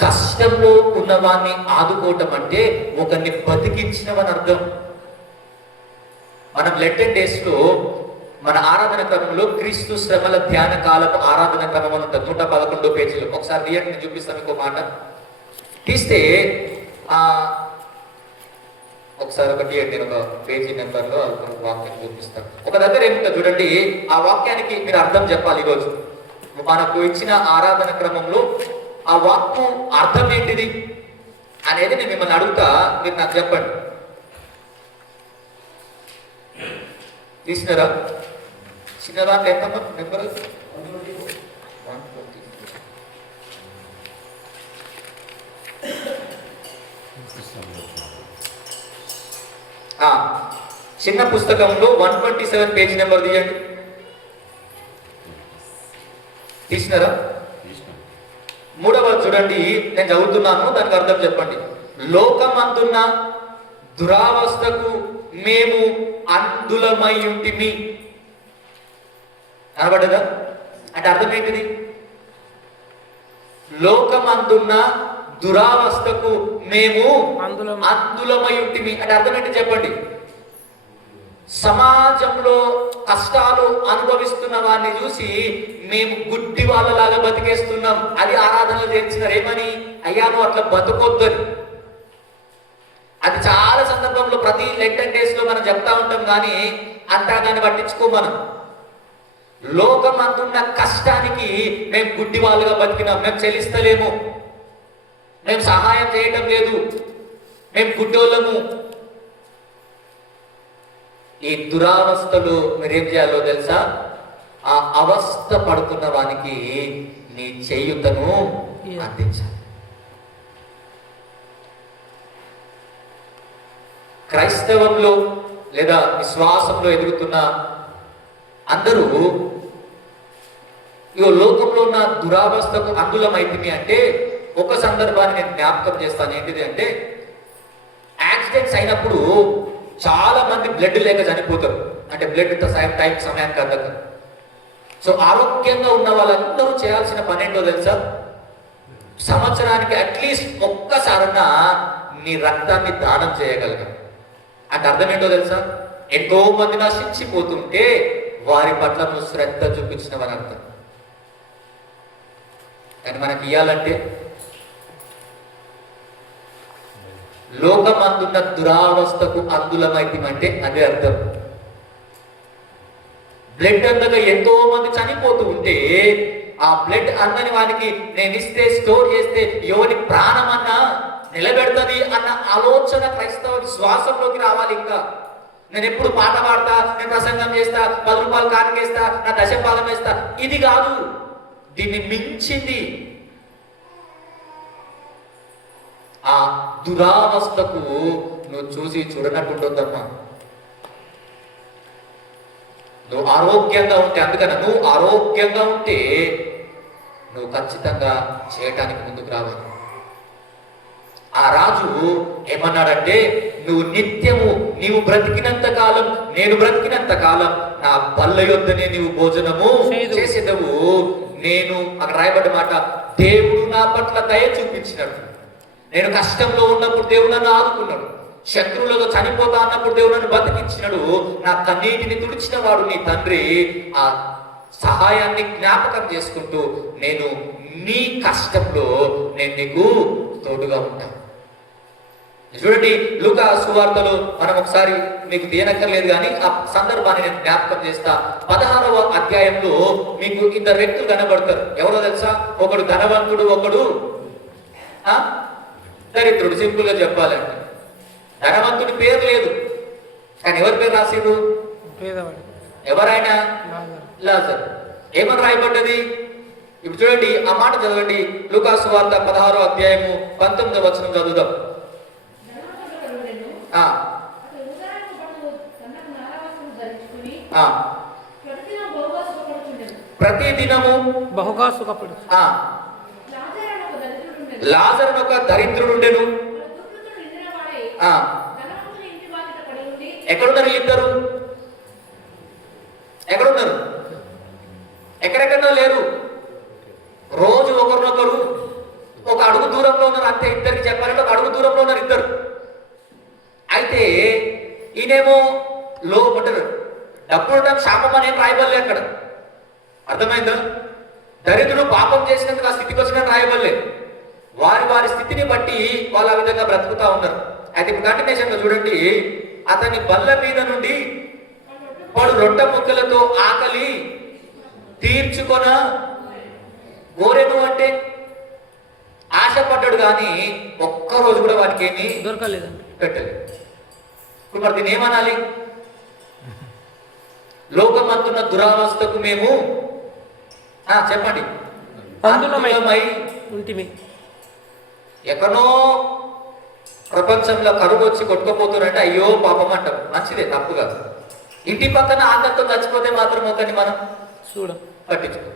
కష్టంలో ఉన్నవాన్ని ఆదుకోవటం అంటే ఒకరిని బతికించినవని అర్థం. మనం లెటెన్ డేస్ లో మన ఆరాధన క్రమంలో క్రీస్తు శ్రమల ధ్యాన కాలపు ఆరాధన క్రమం అని ఉంటుంది. 111 పేజీలో ఒకసారి రియంట్ నేను చూపిస్తాను. ఇంకో మాట తీస్తే ఒకసారి నేను ఒక పేజీ నెంబర్లో వాక్యం చూపిస్తాను. ఒక దగ్గర ఏముంటుంది చూడండి, ఆ వాక్యానికి మీరు అర్థం చెప్పాలి. ఈరోజు మనకు ఇచ్చిన ఆరాధన క్రమంలో ఆ వాక్కు అర్థం ఏంటిది అనేది నేను మిమ్మల్ని అడుగుతా, మీరు నాకు చెప్పండి. తీసినారా? చిన్నదా ఎంత నెంబర్? చిన్న పుస్తకంలో 127 పేజీ నెంబర్ తీయండి. తీసినారా? 3వ చూడండి, నేను చదువుతున్నాను, దానికి అర్థం చెప్పండి. లోకమందున్న దురావస్థకు మేము అందులమై ఉంటిమి. అనబడ్డదా? అంటే అర్థం ఏంటిది? లోకమందున్న దురావస్థకు మేము అందులమై ఉంటిమి అంటే అర్థం ఏంటి చెప్పండి? సమాజంలో కష్టాలు అనుభవిస్తున్న వారిని చూసి మేము గుడ్డి వాళ్ళలాగా బతికేస్తున్నాం. అది ఆరాధనలు చేయించినారు. ఏమని? అయ్యా నువ్వు అట్లా బతుకొద్దని. అది చాలా సందర్భంలో ప్రతి లెంటన్ డేస్ లో మనం చెప్తా ఉంటాం, కానీ అంతా దాన్ని పట్టించుకో. మనం లోకం అంటున్న కష్టానికి మేము గుడ్డి వాళ్ళుగా బతికినాం, మేము చెల్లిస్తలేము, మేము సహాయం చేయటం లేదు, మేము గుడ్డోళ్ళము. ఈ దురావస్థలో మీరేం చేయాలో తెలుసా? ఆ అవస్థ పడుతున్న వానికి నీ చేయుతను అందించాలి. క్రైస్తవంలో లేదా విశ్వాసంలో ఎదుగుతున్న అందరూ ఈ లోకంలో ఉన్న దురావస్థకు అందులమైతుంది అంటే ఒక సందర్భాన్ని నేను జ్ఞాపకం చేస్తాను. ఏంటిది అంటే, యాక్సిడెంట్స్ అయినప్పుడు చాలా మంది బ్లడ్ లేక చనిపోతారు. అంటే బ్లడ్ సమయానికి అందక. సో ఆరోగ్యంగా ఉన్న వాళ్ళందరూ చేయాల్సిన పని ఏంటో తెలుసా? సంవత్సరానికి అట్లీస్ట్ ఒక్కసారన్నా నీ రక్తాన్ని దానం చేయగలగాలి. అంటే అర్థం ఏంటో తెలుసా? ఎంతో మంది నశించిపోతుంటే వారి పట్ల నువ్వు శ్రద్ధ చూపించినవని అర్థం. కానీ మనకి ఇవ్వాలంటే లోకమందున్న దురావస్థకు అందులమైందంటే అదే అర్థం. బ్లడ్ అందక ఎంతో మంది చనిపోతూ ఉంటే ఆ బ్లడ్ అందని వానికి నేను ఇస్తే, స్టోర్ చేస్తే ఎవరి ప్రాణమన్నా నిలబెడుతుంది అన్న ఆలోచన క్రైస్తవ విశ్వాసంలోకి రావాలి. ఇంకా నేను ఎప్పుడు పాట పాడతా, నేను ప్రసంగం చేస్తా, 10 రూపాయలు కానికేస్తా, నా దశపాదం వేస్తా, ఇది కాదు. దీన్ని మించింది ఆ దురావస్థకు నువ్వు చూసి చూడనట్టుంటుందమ్మా. నువ్వు ఆరోగ్యంగా ఉంటే, అందుకని నువ్వు ఆరోగ్యంగా ఉంటే నువ్వు ఖచ్చితంగా చేయటానికి ముందుకు రావాలి. ఆ రాజు ఏమన్నాడంటే, నువ్వు నిత్యము నీవు బ్రతికినంత కాలం, నేను బ్రతికినంత కాలం నా బల్ల యొద్దనే నీవు భోజనము చేసేదవు. నేను అక్కడ రాయబడ్డ మాట, దేవుడు నా పట్ల దయ చూపించినట్టు. నేను కష్టంలో ఉన్నప్పుడు దేవుడు నన్ను ఆదుకున్నాడు. శత్రువులతో చనిపోతా అన్నప్పుడు దేవుడు నన్ను బతికించినాడు. నా కన్నీటిని తుడిచిన వాడు నీ తండ్రి. ఆ సహాయాన్ని జ్ఞాపకం చేసుకుంటూ నేను నీ కష్టంలో నేను నీకు తోడుగా ఉంటాను. చూడండి, లూకా సువార్తలో మనం ఒకసారి మీకు తీయనక్కర్లేదు కానీ ఆ సందర్భాన్ని నేను జ్ఞాపకం చేస్తా. 16వ అధ్యాయంలో మీకు 2 వ్యక్తులు కనబడతారు. ఎవరో తెలుసా? ఒకడు ధనవంతుడు, ఒకడు దరిద్రుడు. సింపుల్ గా చెప్పాలంటే ధనవంతుడి పేరు లేదు, కానీ ఎవరి పేరు రాసిరు? ఎవరైనా లాజర్. ఏమని రాయబడ్డది? ఇప్పుడు చూడండి, ఆ మాట చదవండి. లూకా సువార్త 16వ అధ్యాయము 19వ వచనం చదువుదాం. ప్రతి దినము బహుగా సుఖపడు. లాజరు ఒక దరిద్రుడుండెను. ఎక్కడున్నారు ఇద్దరు? ఎక్కడున్నారు? ఎక్కడెక్కడో లేరు. రోజు ఒకరినొకరు ఒక అడుగు దూరంలో ఉన్నారు. అంతే. ఇద్దరికి చెప్పాలంటే ఒక అడుగు దూరంలో ఉన్నారు ఇద్దరు. అయితే ఈయనేమో ఉంటారు. డబ్బులు ఉండడం శాపం అనేది రాయబడలే అక్కడ. అర్థమైందా? దరిద్రుడు పాపం చేసినందుకు ఆ స్థితికి వచ్చిన రాయబడలే. వారి వారి స్థితిని బట్టి వాళ్ళు ఆ విధంగా బ్రతుకుతా ఉన్నారు. అయితే ఇప్పుడు కంటిన్యూషన్ గా చూడండి. అతని బల్ల మీద నుండి వాడు రొట్టె ముక్కలతో ఆకలి తీర్చుకొన గోరెను అంటే ఆశపడ్డాడు, కానీ ఒక్కరోజు కూడా వానికి ఏమి దొరకలేదండి, పెట్టలేదు. ఇప్పుడు మరి దీన్ని ఏమనాలి? లోకమంతున్న దురావస్థకు మేము చెప్పండి అందులమై ఉంటిమి. ఎక్కడో ప్రపంచంలో కరువు వచ్చి కొట్టుకుపోతున్నారంటే అయ్యో పాపం అంటాం. మంచిదే, తప్పు కాదు. ఇంటి పక్కన ఆకలితో చచ్చిపోతే మాత్రం ఒకరిని మనం పట్టించుకో.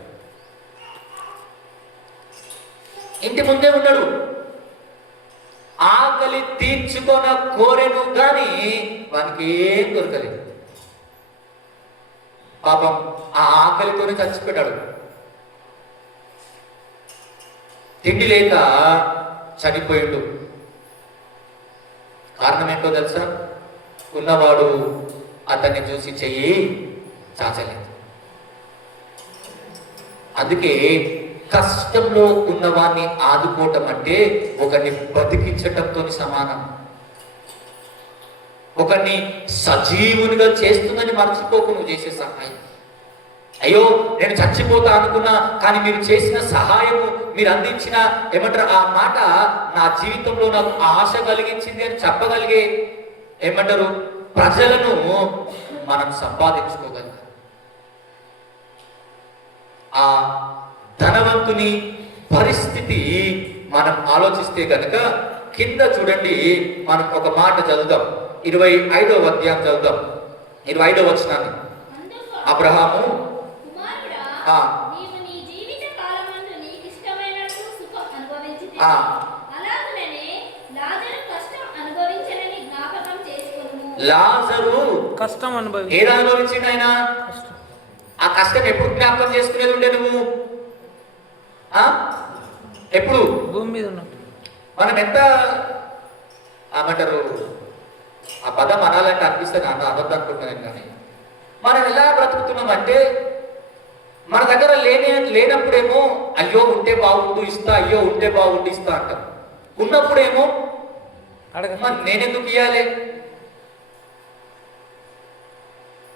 ఇంటి ముందే ఉన్నాడు, ఆకలి తీర్చుకొన కోరెను, కానీ వానికి ఏం దొరకలేదు. పాపం ఆ ఆకలితోనే చచ్చిపోయాడు. తిండి లేక చనిపోయాడు. కారణం ఏంటో తెలుసా? ఉన్నవాడు అతన్ని చూసి చెయ్యి చాచలేదు. అందుకే కష్టంలో ఉన్నవాడిని ఆదుకోవటం అంటే ఒకరిని బతికించటంతో సమానం. ఒకరిని సజీవునిగా చేస్తుందని మర్చిపోకు నువ్వు చేసే సహాయం. అయ్యో నేను చచ్చిపోతా అనుకున్నా, కానీ మీరు చేసిన సహాయము, మీరు అందించిన ఏమంటారు ఆ మాట నా జీవితంలో నాకు ఆశ కలిగించింది అని చెప్పగలిగే ఏమంటారు ప్రజలను మనం సంపాదించుకోగలం. ఆ ధనవంతుని పరిస్థితి మనం ఆలోచిస్తే కనుక కింద చూడండి, మనం ఒక మాట చదువుదాం. 25వ అధ్యాయం చదువుదాం, 25వ వచనాన్ని. అందుకు అబ్రహాము కుమారుడా, ఆ. నీవు నీ జీవిత కాలమందు నీకిష్టమైనట్లు సుఖం అనుభవించితివి. ఆ. అలాగుననే లాజరు కష్టం అనుభవించనని జ్ఞాపకం చేసుకొనుము. లాజరు కష్టం అనుభవి ఏది అనుభవించిండు ఆయన? కష్టం. ఆ కష్టం ఎప్పుడు జ్ఞాపకం చేసుకునేది ఉండే నువ్వు? ఆ? ఎప్పుడు? భూమి మీద ఉన్నట్టు మనం ఎంత ఏమంటారు, ఆ పదం అనాలంటే అనిపిస్తే నాన్న అబద్ధం అనుకుంటున్నాను, కానీ మనం ఎలా బ్రతుకుతున్నామంటే మన దగ్గర లేనప్పుడేమో అయ్యో ఉంటే బాగుండు ఇస్తా, అయ్యో ఉంటే బాగుండు ఇస్తా అంటాం. ఉన్నప్పుడేమో అడగ మరి నేనెందుకు ఇయ్యాలి,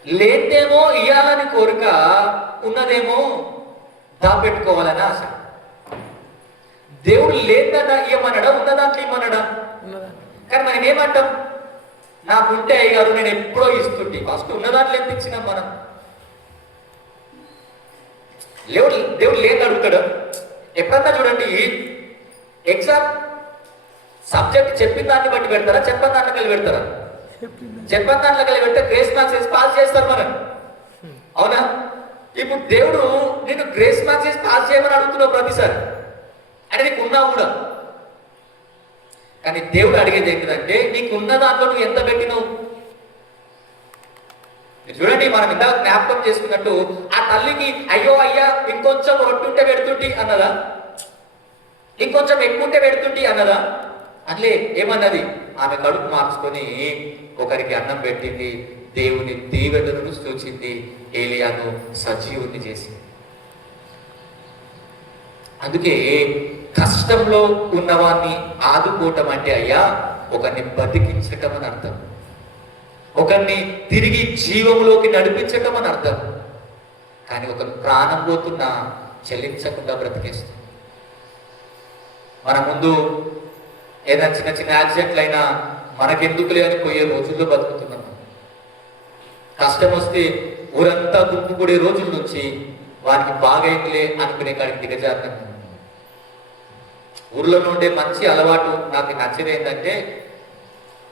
లేదేమో ఇయ్యాలని కోరిక, ఉన్నదేమో దాపెట్టుకోవాలని ఆశ. దేవుడు లేదన్నా ఇవ్వమనడా, ఉన్న దాంట్లో ఇవ్వమనడా? ఉన్నదా కానీ మనం ఏమంటాం, నాకుంటే అయ్యారు నేను ఎప్పుడో ఇస్తుంటే. ఫస్ట్ ఉన్న దాంట్లో ఎంత ఇచ్చినాం మనం? దేవుడు లేదు అడుగుతాడు. ఎప్పుడన్నా చూడండి, ఎగ్జామ్ సబ్జెక్ట్ చెప్పిన దాన్ని బట్టి పెడతారా, చెప్పని దాంట్లో కలిగి పెడతారా? చెప్పని దాంట్లో కలిగి పెడితే గ్రేస్ మార్క్స్ వేసి పాస్ చేస్తారు మనం, అవునా? ఇప్పుడు దేవుడు నేను గ్రేస్ మార్క్స్ వేసి పాస్ చేయమని అడుగుతున్నావు ప్రతిసారి, అంటే నీకు ఉన్నా కూడా. కానీ దేవుడు అడిగేది ఏంటంటే నీకు ఉన్న దాంట్లో నువ్వు ఎంత పెట్టినావు. చూడండి, మనం ఇందాక జ్ఞాపకం చేసుకున్నట్టు ఆ తల్లికి అయ్యో అయ్యా ఇంకొంచెం రొట్టుంటే పెడుతుంటి అన్నదా? ఇంకొంచెం ఎక్కుంటే పెడుతుంటి అన్నదా? అట్లే ఏమన్నది, ఆమె కడుపు మార్చుకొని ఒకరికి అన్నం పెట్టింది, దేవుని దీవెనలను సూచింది, ఏలియాను సజీవుని చేసింది. అందుకే కష్టంలో ఉన్నవాన్ని ఆదుకోవటం అంటే అయ్యా ఒకరిని బతికించటం అని అర్థం, ఒకరిని తిరిగి జీవంలోకి నడిపించటం అని అర్థం. కానీ ఒక ప్రాణం పోతున్నా చెల్లించకుండా బ్రతికేస్తుంది. మన ముందు ఏదైనా చిన్న చిన్న యాక్సిడెంట్లు అయినా మనకెందుకులే అని పోయే రోజుల్లో బతుకుతున్నాము. కష్టం వస్తే ఊరంతా గుంపుకూడే రోజుల నుంచి వారికి బాగైతులే అనుకునే కాడికి దిగజారుతాం. ఊర్లో ఉండే మంచి అలవాటు నాకు నచ్చేది ఏంటంటే,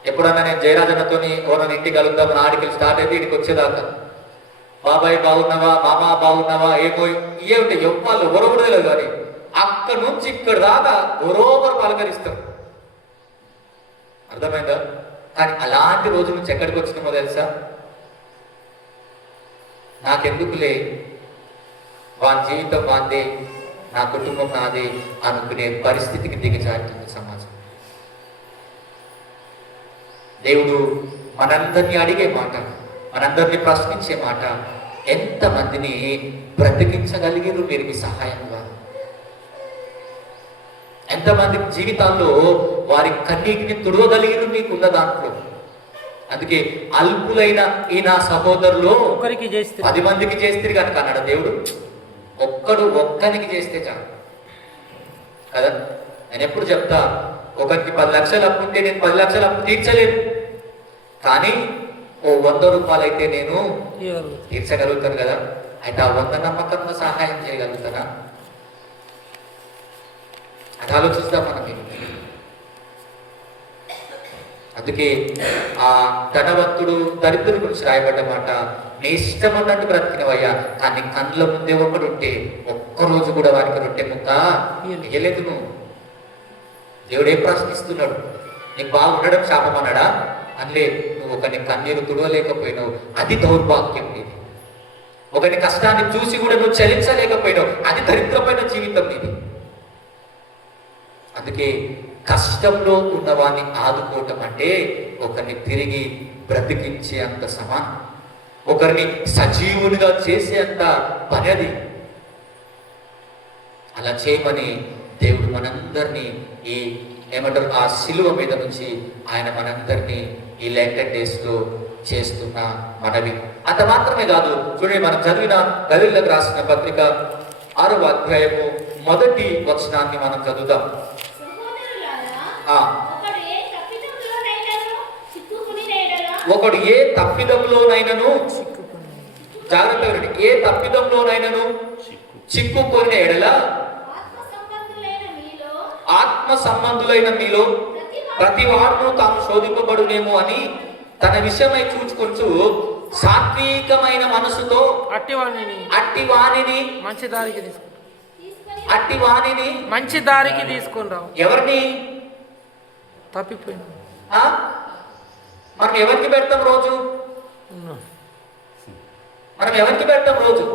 ఎప్పుడన్నా నేను జయరాజన్నతోని ఎవరైనా ఇంటికి కలుద్దాం ఆడికి స్టార్ట్ అయితే ఇంటికి వచ్చేదాకా బాబాయ్ బాగున్నావా, మామ బాగున్నావా, ఏమో ఇవే ఉంటాయి. ఎవ్వాలి ఎవరో కూడా తెలియదు, కానీ అక్కడి నుంచి ఇక్కడ దాకా ఎవరో పలకరిస్తాం. అర్థమైందా? కానీ అలాంటి రోజు నుంచి ఎక్కడికి వచ్చినామో తెలుసా? నాకెందుకులే, వాని జీవితం వాందే, నా కుటుంబం నాదే అనుకునే పరిస్థితికి దిగజారుతుంది సమాజం. దేవుడు మనందరినీ అడిగే మాట, మనందరినీ ప్రశ్నించే మాట, ఎంతమందిని బ్రతికించగలిగిరు మీరు మీ సహాయంగా? ఎంతమంది జీవితాల్లో వారి కన్నీటిని తుడవగలిగిరు మీకున్న దాంట్లో? అందుకే అల్పులైన ఈ నా సహోదరులు ఒకరికి చేస్తే 10 మందికి చేస్తే కనుక అన్నాడు దేవుడు. ఒక్కరికి చేస్తే చాలు కదా. నేను ఎప్పుడు చెప్తా, ఒకరికి 10 లక్షలు అప్పు ఉంటే నేను 10 లక్షల అప్పు తీర్చలేను, కానీ ఓ 100 రూపాయలు అయితే నేను తీర్చగలుగుతాను కదా. అయితే ఆ 100 నమ్మకంగా సహాయం చేయగలుగుతానా? అది ఆలోచిస్తాం మనం. అందుకే ఆ ధనవంతుడు దరిద్రుడి గురించి రాయబడ్డ మాట, నీ ఇష్టం ఉన్నట్టు బ్రతికినవయ్యా, కానీ కండ్ల ముందే ఒకడు ఉంటే ఒక్కరోజు కూడా వారికి రొట్టె ముక్క ఇయ్యలేదు నువ్వు. దేవుడు ఏం ప్రశ్నిస్తున్నాడు? నీకు బాగుండడం శాపం అన్నాడా? అనలే. నువ్వు ఒకరిని కన్నీరు తుడవలేకపోయినావు, అది దౌర్భాగ్యం నీది. ఒకరి కష్టాన్ని చూసి కూడా నువ్వు చలించలేకపోయినావు, అది దరిద్రమైన జీవితం నీది. అందుకే కష్టంలో ఉన్నవాన్ని ఆదుకోవటం అంటే ఒకరిని తిరిగి బ్రతికించే అంత సమానం, ఒకరిని సజీవునిగా చేసే అంత పని అది. అలా చేయమని దేవుడు మనందరినీ ఈ ఏమంటారు ఆ శిలువ మీద నుంచి ఆయన మనందరినీ ఈ లెంటన్ డేస్ లో చేస్తున్న మనవి. అంత మాత్రమే కాదు, చూడండి మనం చదివిన గలీలకు రాసిన పత్రిక 6వ అధ్యాయము 1వ వచనాన్ని మనం చదువుదాం. ఒకడు ఏ తప్పిదంలోనైనను, జాగ్రత్తగా, ఏ తప్పిదంలోనైనను చిక్కుకున్న ఎడల ఆత్మ సంబంధులైన మీలో ప్రతి వాడును తాము శోధింపబడునేమో అని తన విషయమై చూచుకొంచు సాత్వికమైన మనసుతో అట్టి వాణిని మంచి దారికి తీసుకుని అట్టి వాణిని మంచి దారికి తీసుకుని రావు. ఎవరిని తప్పిపోయింది. ఆ? మనం ఎవరికి పెడతాం రోజు? మనం ఎవరికి పెడతాం రోజు?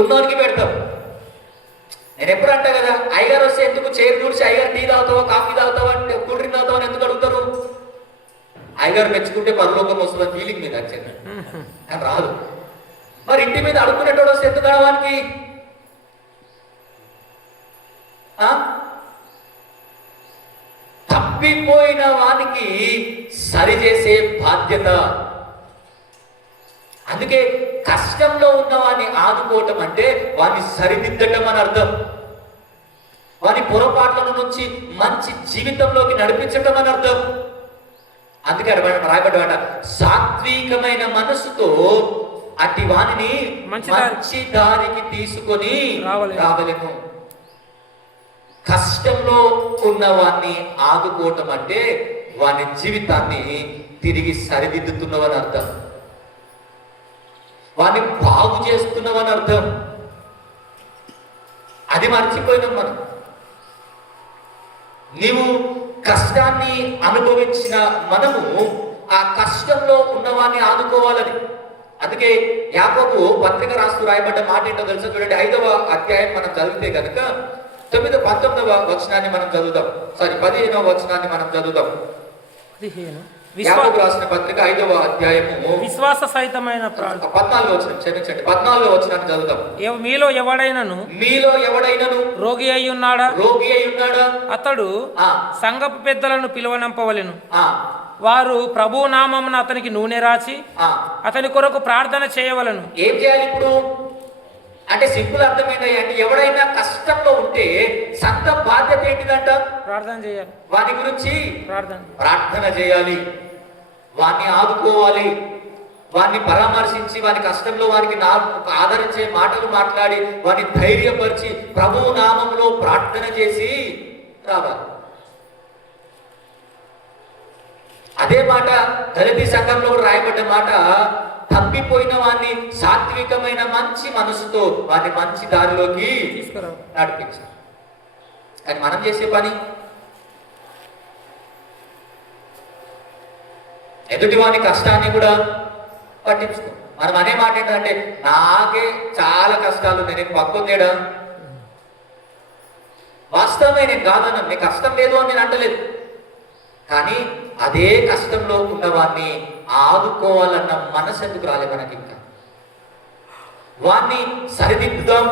ఉన్నోనికి పెడతాం. నేను ఎప్పుడు అంటా కదా, అయ్యగారు వస్తే ఎందుకు చైర్ దూడిచి అయ్యగారు టీ తాగుతావా కాఫీ తాగుతావా అంటే కూల్ డ్రింక్ తాగుతావా అని ఎందుకు అడుగుతారు? అయ్యగారు మెచ్చుకుంటే పరలోకం వస్తుందని ఫీలింగ్ మీద యాక్చువల్గా అని రాదు. మరి ఇంటి మీద అడుక్కునేటోడు వస్తే ఎందుకు అడవానికి? తప్పిపోయిన వానికి సరిచేసే బాధ్యత. అందుకే కష్టంలో ఉన్న వాడిని ఆదుకోవటం అంటే వాడిని సరిదిద్దటం అని అర్థం. వాని పొరపాట్ల నుంచి మంచి జీవితంలోకి నడిపించటం అని అర్థం. అందుకే రాయబడ్డ సాత్వికమైన మనసుతో అట్టి వాణిని మంచి దారికి తీసుకొని రావలేను. కష్టంలో ఉన్న వాణ్ణి ఆదుకోవటం అంటే వాని జీవితాన్ని తిరిగి సరిదిద్దుతున్నవని అర్థం, వాణ్ణి బాగు చేస్తున్నవని అర్థం. అది మర్చిపోయినాం మనం. నీవు కష్టాన్ని అనుభవించిన మనము ఆ కష్టంలో ఉన్నవాన్ని ఆదుకోవాలని. అందుకే యాకోబు పత్రిక రాస్తూ రాయబడ్డ మాట ఏంటో తెలుసా? చూడండి, 5వ అధ్యాయం మనం చదివితే కనుక 19వ వచనాన్ని మనం చదువుదాం. 15వ వచనాన్ని మనం చదువుదాం. యాకోబు రాసిన పత్రిక 5వ అధ్యాయము విశ్వాస సహితమైన 14వ వచనం, క్షమించండి, 14వ వచనాన్ని చదువుదాం. మీలో ఎవడైనను రోగి అయి ఉన్నాడా అతడు సంఘపు పెద్దలను పిలువనంపవలెను. వారు ప్రభు నామమున అతనికి నూనె రాచి అతని కొరకు ప్రార్థన చేయవలను. ఏం చేయాలి ఇప్పుడు అంటే? సింపుల్ అర్థమైంది అంటే, ఎవడైనా కష్టంలో ఉంటే సంత బాధ్యత ఏంటిదంట? ప్రార్థన చేయాలి. వాని గురించి ప్రార్థన చేయాలి, వాన్ని ఆదుకోవాలి, వాన్ని పరామర్శించి వాని కష్టంలో వారికి ఆదరించే మాటలు మాట్లాడి వాని ధైర్యపరిచి ప్రభువు నామంలో ప్రార్థన చేసి రావాలి. అదే మాట గలతీ సంఘంలో రాయబడ్డ మాట, తప్పిపోయిన వాడిని సాత్వికమైన మంచి మనసుతో వాడిని మంచి దారిలోకి నడిపించాలి. కానీ మనం చేసే పని ఎదుటి వాని కష్టాన్ని కూడా పట్టించుకో. మనం అనే మాట ఏంటంటే, నాకే చాలా కష్టాలు ఉన్నాయి, నేను పక్కొందేడా? వాస్తవమే, నేను కాదన్నా, నీకు కష్టం లేదు అని నేను అంటలేదు. కానీ అదే కష్టంలో ఉన్నవాన్ని ఆదుకోవాలన్న మనసు ఎందుకు రాలే మనకి? ఇంకా వాన్ని సరిదిద్దుదాం.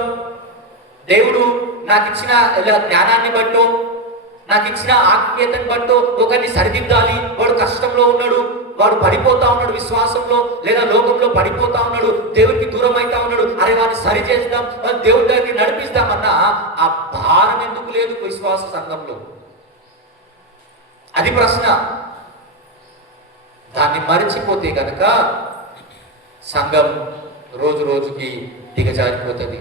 దేవుడు నాకు ఇచ్చిన జ్ఞానాన్ని బట్టో, నాకు ఇచ్చిన ఆత్మీయతను బట్టో ఒకరిని సరిదిద్దాలి. వాడు కష్టంలో ఉన్నాడు, వాడు పడిపోతా ఉన్నాడు, విశ్వాసంలో లేదా లోకంలో పడిపోతా ఉన్నాడు, దేవుడికి దూరం అవుతా ఉన్నాడు, అరే వాడిని సరి చేద్దాం, దేవుడి దగ్గరికి నడిపిస్తామన్న ఆ భారం ఎందుకు లేదు విశ్వాస సంఘంలో? అది ప్రశ్న. దాన్ని మరిచిపోతే కనుక సంఘం రోజు రోజుకి దిగజారిపోతుంది.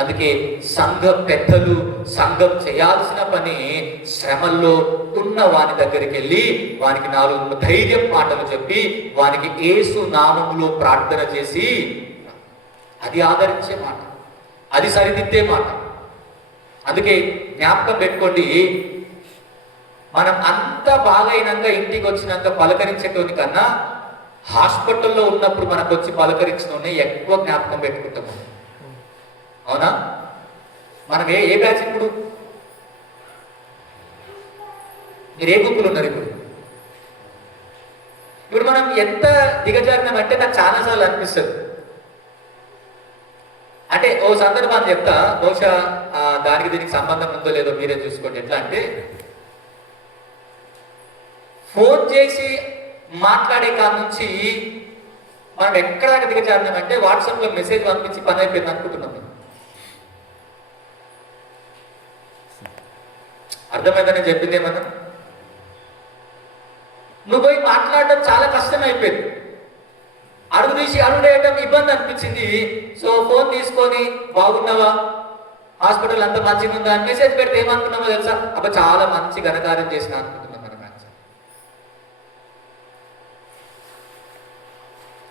అందుకే సంఘ పెద్దలు సంఘం చేయాల్సిన పని శ్రమల్లో ఉన్న వాని దగ్గరికి వెళ్ళి వానికి 4 ధైర్యం మాటలు చెప్పి వానికి యేసు నామములో ప్రార్థన చేసి, అది ఆదరించే మాట, అది సరిదిద్దే మాట. అందుకే జ్ఞాపకం పెట్టుకోండి, మనం అంత బాగైనాక ఇంటికి వచ్చినాక పలకరించేటోని కన్నా హాస్పిటల్లో ఉన్నప్పుడు మనకు వచ్చి పలకరించిన ఎక్కువ జ్ఞాపకం పెట్టుకుంటాము. అవునా? మనం ఏ బ్యాచ్ ఇప్పుడు? మీరు ఏ గుంపులు ఉన్నారు ఇప్పుడు? ఇప్పుడు మనం ఎంత దిగజారినామంటే నాకు చాలాసార్లు అనిపిస్తుంది. అంటే ఓ సందర్భాన్ని చెప్తా, బహుశా దానికి దీనికి సంబంధం ఉందో లేదో మీరే చూసుకోండి. ఎట్లా అంటే, ఫోన్ చేసి మాట్లాడే కాడ నుంచి మనం ఎక్కడ దిగజారినామంటే వాట్సాప్లో మెసేజ్ పంపించి పని అయిపోయింది అనుకుంటున్నాం. అర్థమైందని చెప్పింది ఏమన్నా? నువ్వు పోయి మాట్లాడడం చాలా కష్టం అయిపోయింది. అడుగు తీసి అడుగుడేయటం ఇబ్బంది అనిపించింది. సో ఫోన్ తీసుకొని బాగున్నావా, హాస్పిటల్ అంత మంచిగా ఉందా అని మెసేజ్ పెడితే ఏమనుకున్నామో తెలుసా? అబ్బా చాలా మంచి ఘనకార్యం చేసిన అనుకుంటున్నాం మనం.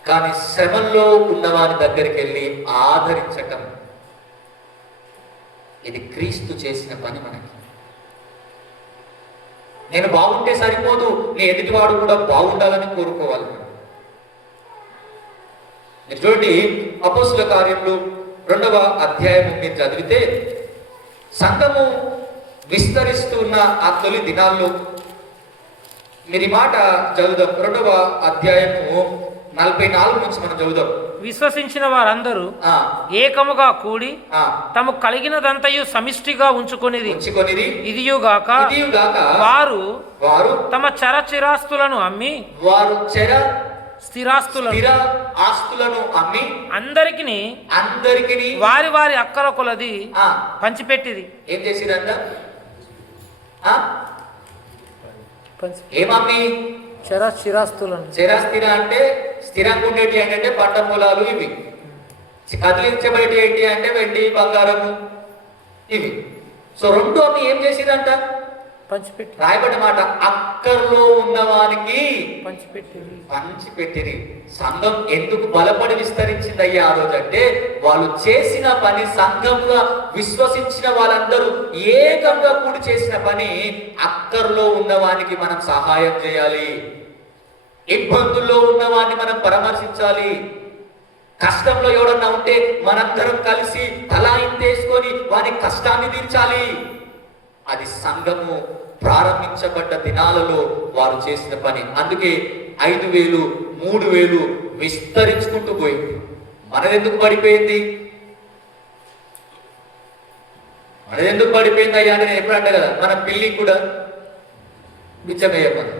కానీ శ్రమల్లో ఉన్నవాని దగ్గరికి వెళ్ళి ఆదరించటం, ఇది క్రీస్తు చేసిన పని. మనకి నేను బాగుంటే సరిపోదు, నీ ఎదుటివాడు కూడా బాగుండాలని కోరుకోవాలి. మీరు చూడండి, అపోస్తుల కార్యములు 2వ అధ్యాయం మీరు చదివితే, సంఘము విస్తరిస్తున్న ఆ తొలి దినాల్లో మీరు ఈ మాట చదువుదాం. 2వ అధ్యాయము 44 నుంచి మనం చదువుదాం. విశ్వసించిన వారందరూ ఏకముగా కూడి తమకు కలిగినదంతయు సమిష్టిగా ఉంచుకొనిది ఇదియుగాక వారు తమ చరచిరాస్తులను అమ్మి స్థిరాస్తులను అమ్మి అందరికి వారి వారి అక్కర కొలది పంచిపెట్టిది. ఏం చేసిరంట? ఏమమ్మి? స్థిరాస్తులను అంటే స్థిరంగా ఉండేటి ఏంటంటే పంట పొలాలు, ఇవి కదిలించబడేటి ఏంటి అంటే వెండి బంగారము, ఇవి. సో రెండు అమ్మి ఏం చేసిరంట? పంచిపెట్టి. రాయబడ్డ మాట, అక్కర్లో ఉన్నవానికి పంచిపెట్టిరి. సంఘం ఎందుకు బలపడి విస్తరించింది అయ్యా ఆ రోజు అంటే, వాళ్ళు చేసిన పని, సంఘంగా విశ్వసించిన వాళ్ళందరూ ఏకంగా కూడి చేసిన పని, అక్కర్లో ఉన్నవానికి మనం సహాయం చేయాలి, ఇబ్బందుల్లో ఉన్నవాడిని మనం పరామర్శించాలి, కష్టంలో ఎవడన్నా ఉంటే మనందరం కలిసి తలాయింతేసుకొని వారి కష్టాన్ని తీర్చాలి. అది సంఘము ప్రారంభించబడ్డ దినాలలో వారు చేసిన పని. అందుకే 5,000, 3,000 విస్తరించుకుంటూ పోయింది. మనదెందుకు పడిపోయింది? మనదెందుకు పడిపోయింది అయ్యా అని నేను ఎప్పుడు అంటే కదా, మన పిల్లి కూడా బిచ్చమేయమని,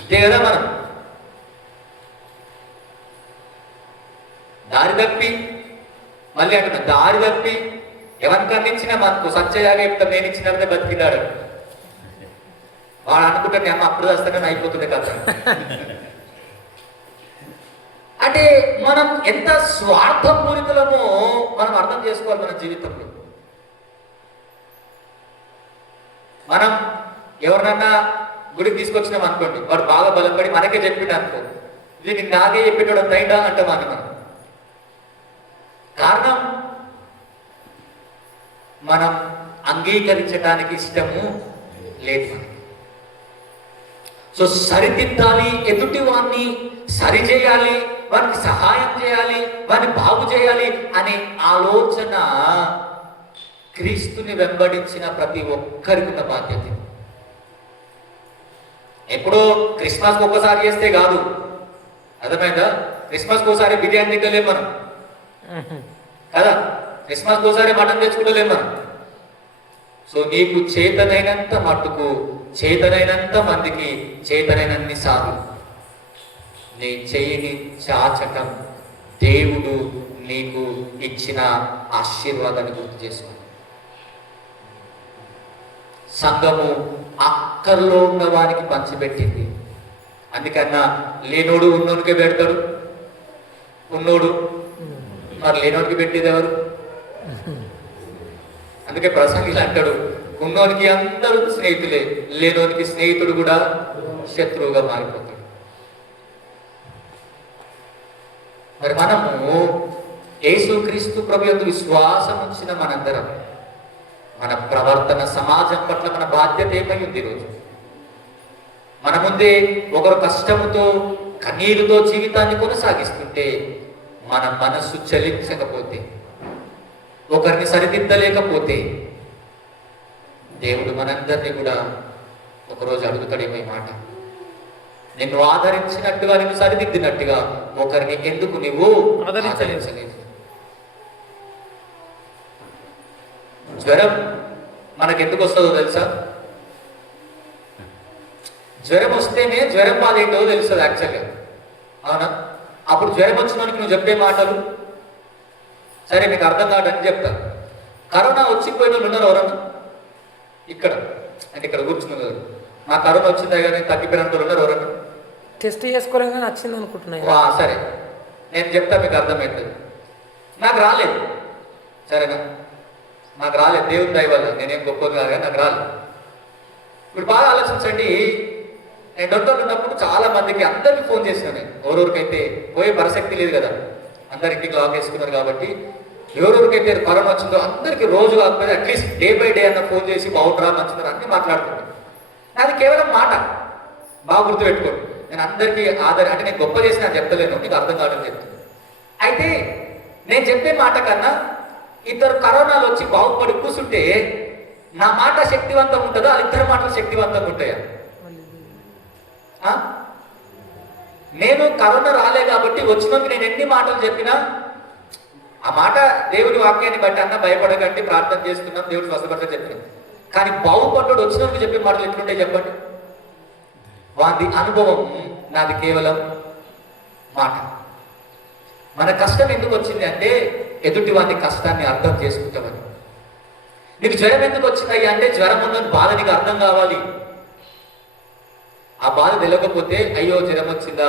అంతే కదా. మనం దారి తప్పి, మళ్ళీ అంటున్నా దారి తప్పి ఎవరికన్నా ఇచ్చినా మనకు సత్యయాగా చెప్తాం, నేను ఇచ్చినప్పుడే బతికినాడు వాడు అనుకుంటే నేను అప్పుడు వస్తానని అయిపోతుంది కదా. అంటే మనం ఎంత స్వార్థపూరితులమో మనం అర్థం చేసుకోవాలి. మన జీవితంలో మనం ఎవరినన్నా గుడికి తీసుకొచ్చినాం అనుకోండి, వాడు బాగా బలపడి మనకే చెప్పిండు అనుకో, ఇది నేను నాగే చెప్పేటోడు తైడా అంటాం మనం. కారణం మనం అంగీకరించడానికి ఇష్టము లేదు మనకి. సో సరిదిద్దాలి, ఎదుటి వాడిని సరిచేయాలి, వారికి సహాయం చేయాలి, వారిని బాగు చేయాలి అనే ఆలోచన క్రీస్తుని వెంబడించిన ప్రతి ఒక్కరికి ఉన్న బాధ్యత. ఎప్పుడో క్రిస్మస్కి ఒక్కసారి చేస్తే కాదు, అర్థమైందా? క్రిస్మస్కి ఒకసారి బిర్యానీ తింటలేం మనం కదా, క్రిస్మస్కి ఒకసారి మటన్ తెచ్చుకుంటలేం మనం. సో నీకు చేతనైనంత మట్టుకు, చేతనైనంత మందికి, చేతనైనన్ని సార్లు నీ చెయ్యిని చాచటం దేవుడు నీకు ఇచ్చిన ఆశీర్వాదాన్ని గుర్తు చేసుకో. సంఘము అక్కర్లో ఉన్న వారికి పంచిపెట్టింది. అందుకన్నా లేనోడు ఉన్నోడికే పెడతాడు, ఉన్నోడు మరి లేనోడికి పెట్టేది ఎవరు? అందుకే ప్రసంగిలు అంటాడు, ఉన్నోనికి అందరూ స్నేహితులే, లేనోనికి స్నేహితుడు కూడా శత్రువుగా మారిపోతాడు. మరి మనము యేసుక్రీస్తు ప్రభు యందు విశ్వాసం ఉంచిన మనందరం, మన ప్రవర్తన సమాజం పట్ల మన బాధ్యత ఏమై ఉంది? ఈరోజు మన ముందే ఒకరు కష్టముతో, కన్నీరుతో జీవితాన్ని కొనసాగిస్తుంటే, మన మనస్సు చలించకపోతే, ఒకరిని సరిదిద్దలేకపోతే, దేవుడు మనందరినీ కూడా ఒకరోజు అడుగుతాడేమో ఈ మాట, నిన్ను ఆదరించినట్టుగా, నిన్ను సరిదిద్దినట్టుగా ఒకరిని ఎందుకు నువ్వు ఆదరించలేదు? జ్వరం మనకెందుకు వస్తుందో తెలుసా? జ్వరం వస్తేనే జ్వరం బాధ ఏంటో తెలుస్తుంది యాక్చువల్గా, అవునా? అప్పుడు జ్వరం వచ్చినానికి నువ్వు చెప్పే మాటలు సరే మీకు అర్థం కాదని చెప్తా. కరోనా వచ్చిపోయిన వాళ్ళు ఉన్నారు ఎవరన్నా ఇక్కడ? అంటే ఇక్కడ కూర్చున్నారు, నా కరోనా వచ్చిందా కానీ తగ్గిపోయిన వాళ్ళు ఉన్నారు ఎవరన్నా? టెస్ట్ చేసుకోలేం కానీ వచ్చింది అనుకుంటున్నాయి. సరే, నేను చెప్తా, మీకు అర్థమవుతుంది. నాకు రాలేదు, సరేనా? నాకు రాలేదు, దేవుని దయ వల్ల. నేనేం గొప్పది కాదు కానీ నాకు రాలేదు. ఇప్పుడు బాగా ఆలోచించండి. నేను డొట్టలు ఉన్నప్పుడు చాలా మందికి అందరికీ ఫోన్ చేసినాను. ఎవరెవరికైతే పోయే పరిశక్తి లేదు కదా, అందరికీ లాక్ వేసుకున్నారు కాబట్టి ఎవరెవరికైతే కరోనా వచ్చిందో అందరికీ రోజు కాకపోతే అట్లీస్ట్ డే బై డే అన్న ఫోన్ చేసి బాగుంటారా మంచిదా అన్ని మాట్లాడుతున్నాను. నాది కేవలం మాట, బాగా గుర్తుపెట్టుకోండి. నేను అందరికీ అంటే నేను గొప్ప చేసి నాకు చెప్తలేను, నీకు అర్థం కావడం చెప్తాను. అయితే నేను చెప్పే మాట కన్నా ఇద్దరు కరోనాలు వచ్చి బాగుపడి కూర్చుంటే నా మాట శక్తివంతంగా ఉంటుందో ఇద్దరు మాటలు శక్తివంతంగా ఉంటాయా? నేను కరోనా రాలే కాబట్టి వచ్చినందుకు నేను ఎన్ని మాటలు చెప్పినా ఆ మాట దేవుడి వాక్యాన్ని బట్టి అన్న భయపడకండి, ప్రార్థన చేస్తున్నాం, దేవుడు స్వస్థపడతా చెప్పినాం. కానీ బాగుపడ్డాడు వచ్చినందుకు చెప్పే మాటలు ఎట్లుంటాయి చెప్పండి? వాడి అనుభవం, నాది కేవలం మాట. మన కష్టం ఎందుకు వచ్చింది అంటే ఎదుటి వాడి కష్టాన్ని అర్థం చేసుకుంటామని. నీకు జ్వరం ఎందుకు వచ్చిందయ్యా అంటే జ్వరం ఉన్నది బాధ నీకు అర్థం కావాలి. ఆ బాధ తెలియకపోతే అయ్యో జ్వరం వచ్చిందా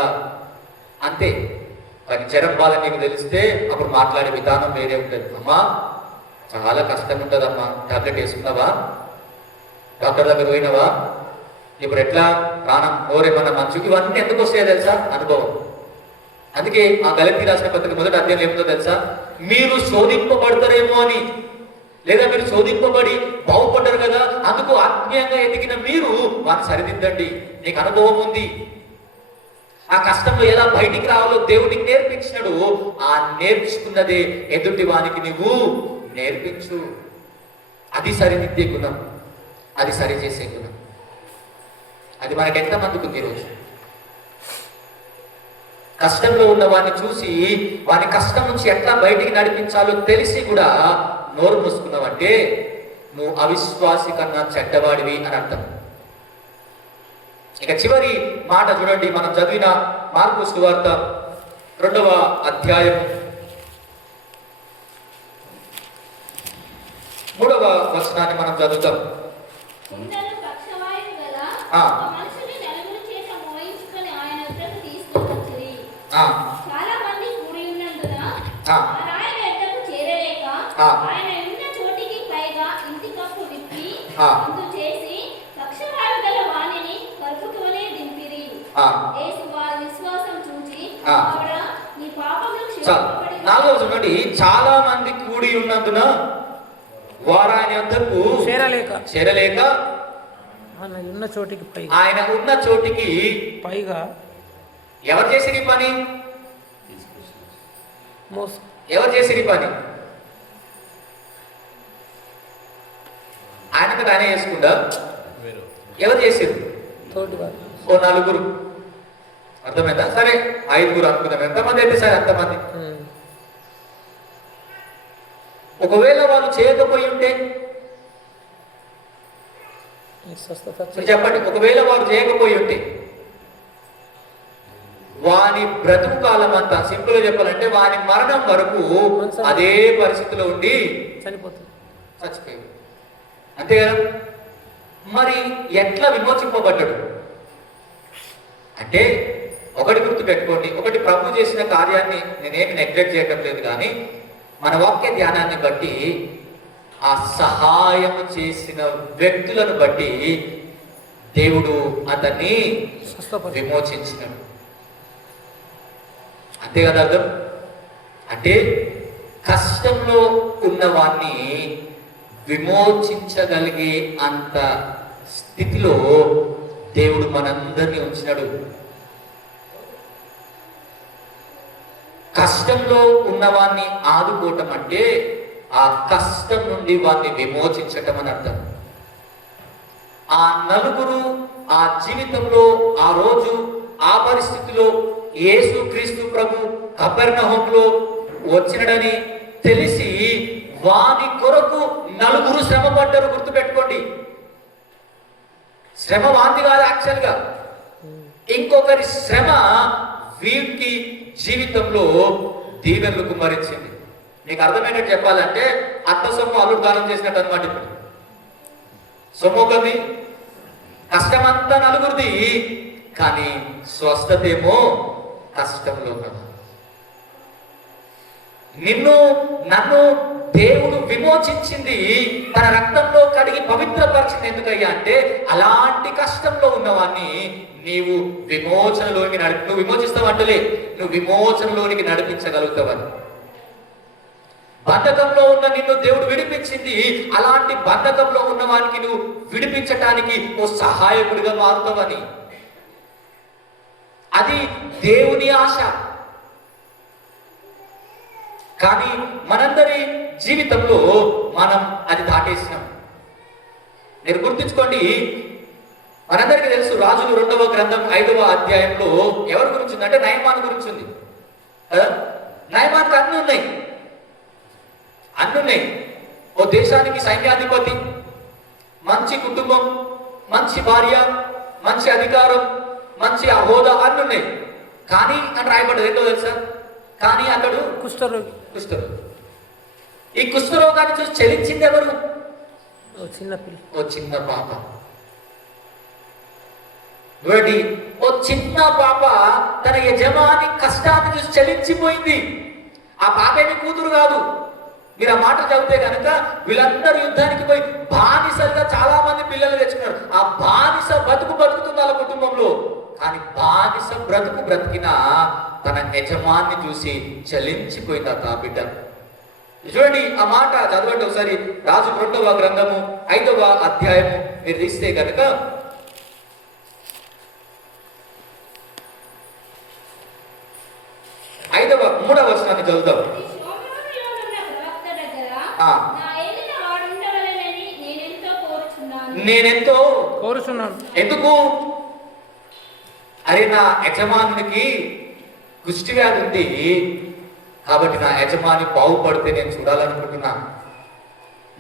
అంతే. కానీ జ్వరం బాధ నీకు తెలిస్తే అప్పుడు మాట్లాడే విధానం వేరే ఉంటుంది. అమ్మా చాలా కష్టం ఉంటుందమ్మా, టాబ్లెట్ వేసుకున్నావా, డాక్టర్ దగ్గర పోయినావా, ఇప్పుడు ఎట్లా ప్రాణం నోరేమన్నా మంచు, ఇవన్నీ ఎందుకు వస్తాయో తెలుసా? అనుభవం. అందుకే ఆ గలతీ రాసిన పత్రిక మొదటి అధ్యాయం ఏమిటో తెలుసా? మీరు శోధింపబడతారేమో అని, లేదా మీరు శోధింపబడి బాగుపడ్డారు కదా, అందుకు ఆత్మీయంగా ఎదిగిన మీరు వారిని సరిదిద్దండి. నీకు అనుభవం ఉంది. ఆ కష్టంలో ఎలా బయటికి రావాలో దేవుడికి నేర్పించినాడు. ఆ నేర్చుకున్నదే ఎదుటి వానికి నువ్వు నేర్పించు. అది సరిదిద్దే గుణం, అది సరిచేసే గుణం. అది మనకి ఎంతమందికి ఉంది ఈరోజు? కష్టంలో ఉన్న వాడిని చూసి వాని కష్టం నుంచి ఎట్లా బయటికి నడిపించాలో తెలిసి కూడా నోరు మూసుకున్నావంటే నువ్వు అవిశ్వాసి కన్నా చెడ్డవాడివి అని అర్థం. ఇక చివరి మాట చూడండి, మనం చదివిన మార్కు సువార్త 2వ అధ్యాయం 3వ వచనాన్ని మనం చదువుతాం. చాలా మంది కూడి ఉన్నందున ఆయన ఎద్దకు చేరలేక ఆయన ఉన్న చోటికి పైగా ఇంటి కప్పు విప్పి ముందు చేసి పక్షవాయు గల వాణిని కలుపుతూనే దింపిరి. యేసు వారి విశ్వాసం చూచి ఆవిడ నీ పాపములు క్షమింపబడి. 4వ చూడండి, చాలా మంది కూడి ఉన్నందున వారు ఆయన యొద్దకు చేరలేక ఆయన ఉన్న చోటికి పైగా ఎవరు చేసిరి పని? ఎవరు చేసిరి పని? ఆయనకు ఆయన చేసుకుంటా ఎవరు చేసిరు? ఓ నలుగురు. అర్థమైందా? సరే 5గురు అనుకుందాం. ఎంతమంది అయితే సరే అంతమంది. ఒకవేళ వాళ్ళు చేయకపోయి ఉంటే చెప్పండి, ఒకవేళ వారు చేయకపోయి ఉంటే వాని బ్రతుకు కాలం అంతా, సింపుల్ గా చెప్పాలంటే వాని మరణం వరకు అదే పరిస్థితిలో ఉండి చచ్చిపోయాడు. అంతే కదా? మరి ఎట్లా విమోచింపబడ్డాడు అంటే ఒకటి గుర్తు పెట్టుకోండి. ఒకటి ప్రభు చేసిన కార్యాన్ని నేనేమి నెగ్లెక్ట్ చేయటం లేదు, కానీ మన వాక్య ధ్యానాన్ని బట్టి ఆ సహాయం చేసిన వ్యక్తులను బట్టి దేవుడు అతన్ని విమోచించినాడు. అంతే కదా అర్థం? అంటే కష్టంలో ఉన్నవాన్ని విమోచించగలిగే అంత స్థితిలో దేవుడు మనందరినీ ఉంచినాడు. కష్టంలో ఉన్నవాన్ని ఆదుకోవటం అంటే ఆ కష్టం నుండి వారిని విమోచించటం అని అర్థం. ఆ నలుగురు ఆ జీవితంలో ఆ రోజు ఆ పరిస్థితిలో యేసు క్రీస్తు ప్రభు కపెర్నహూములో వచ్చినడని తెలిసి వాని కొరకు నలుగురు శ్రమ పడ్డారు. గుర్తుపెట్టుకోండి, శ్రమ వాంతి కాదు యాక్చువల్గా. ఇంకొకరి శ్రమ వీరికి జీవితంలో దీవెనలు కుమ్మరించింది. నీకు అర్థమైనట్టు చెప్పాలంటే అత్త సొమ్ము అల్లుడు దానం చేసినట్టు అనమాట. ఇప్పుడు సొమ్ము ఒకది, కష్టమంతా నలుగురిది, కానీ స్వస్థత ఏమో కష్టంలో ఉన్నవారు. నన్ను దేవుడు విమోచించింది, తన రక్తంలో కడిగి పవిత్రపరిచింది. ఎందుకయ్యా అంటే అలాంటి కష్టంలో ఉన్నవాన్ని నీవు విమోచనలోనికి నువ్వు విమోచిస్తావంటలే, నువ్వు విమోచనలోనికి నడిపించగలుగుతావని. బంధకంలో ఉన్న నిన్ను దేవుడు విడిపించింది, అలాంటి బంధకంలో ఉన్న వానికి నువ్వు విడిపించటానికి ఓ సహాయకుడిగా మారుతావని. అది దేవుని ఆశ. కానీ మనందరి జీవితంలో మనం అది దాటేసినాం. మీరు గుర్తుంచుకోండి, మనందరికీ తెలుసు రాజులు 2వ గ్రంథం 5వ అధ్యాయంలో ఎవరి గురించి ఉంది అంటే నయమాను గురించి ఉంది కదా. నయమాన్కి అన్ని ఉన్నాయి. ఓ దేశానికి సైన్యాధిపతి, మంచి కుటుంబం, మంచి భార్య, మంచి అధికారం, మంచి హోదా అన్ని ఉన్నాయి. కానీ అని రాయబడ్డది. ఏంటో తెలుసా? కానీ అతడు కుష్ఠరోగి. ఈ కుష్ఠరోగాన్ని చూసి చలించింది ఎవరు? ఓ చిన్న పాప. ఓ చిన్న పాప తన యజమాని కష్టాన్ని చూసి చలించిపోయింది. ఆ పాప ఏమి కూతురు కాదు. మీరు ఆ మాట చదివితే కనుక వీళ్ళందరూ యుద్ధానికి పోయి బానిసలుగా చాలా మంది పిల్లలు తెచ్చుకున్నారు. ఆ బానిస బతుకుతుంది వాళ్ళ కుటుంబంలో. కానీ బానిస బ్రతికిన తన యజమాన్ని చూసి చలించిపోయింది ఆ బిడ్డ. చూడండి, ఆ మాట చదవండి ఒకసారి. రాజు 2వ గ్రంథము 5వ అధ్యాయము మీరు తీస్తే కనుక 3వ వచనాన్ని చదువుతాం. నేనెంతో కోరుచున్నాను. ఎందుకు? అరే, నా యజమానునికి కుష్టి వ్యాధి ఉంది కాబట్టి నా యజమాని బాగుపడితే నేను చూడాలనుకుంటున్నా.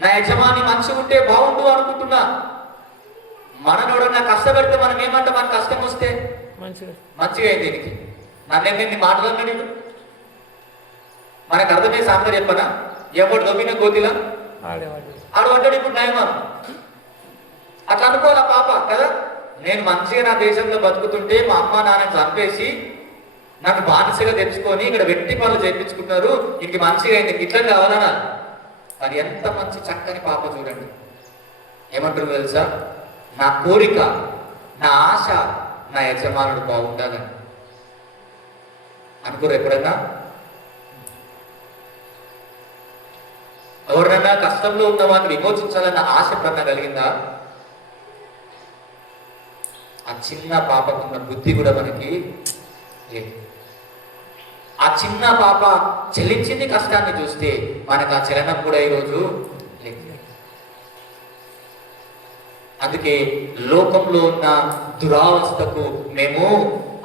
నా యజమాని మంచిగా ఉంటే బాగుండు అనుకుంటున్నా. మననోడన్నా కష్టపడితే మనం ఏమంటే మన కష్టం వస్తే మంచిగా అయింది. దీనికి నన్ను మాటలు అన్నా నేను మనకు అర్థమయ్యే సాంగర్ చెప్పనా? ఎవడు దొబ్బిన గోతిలా ఆడబడ్డాడు. ఇప్పుడు నయమాను అట్లా అనుకోవాలి ఆ పాప కదా. నేను మంచిగా నా దేశంలో బతుకుతుంటే మా అమ్మ నాన్నని చంపేసి నన్ను బానిసగా తెచ్చుకొని ఇక్కడ వెట్టి పనులు చేయించుకున్నారు, ఇంక మంచిగా అయింది, ఇట్లా కావాలనా? మరి ఎంత మంచి చక్కని పాప చూడండి. ఏమంటారు తెలుసా? నా కోరిక, నా ఆశ నా యజమానుడు బాగుండాలని అనుకోరు ఎప్పుడన్నా? ఎవరినైనా కష్టంలో ఉన్న వాడిని విమోచించాలన్న ఆశ ఎప్పుడన్నా కలిగిందా? ఆ చిన్న పాపకున్న బుద్ధి కూడా మనకి లేదు. ఆ చిన్న పాప చెల్లించింది కష్టాన్ని చూస్తే మనకు ఆ చలనం కూడా ఈరోజు లేదు. అందుకే లోకంలో ఉన్న దురావస్థకు మేము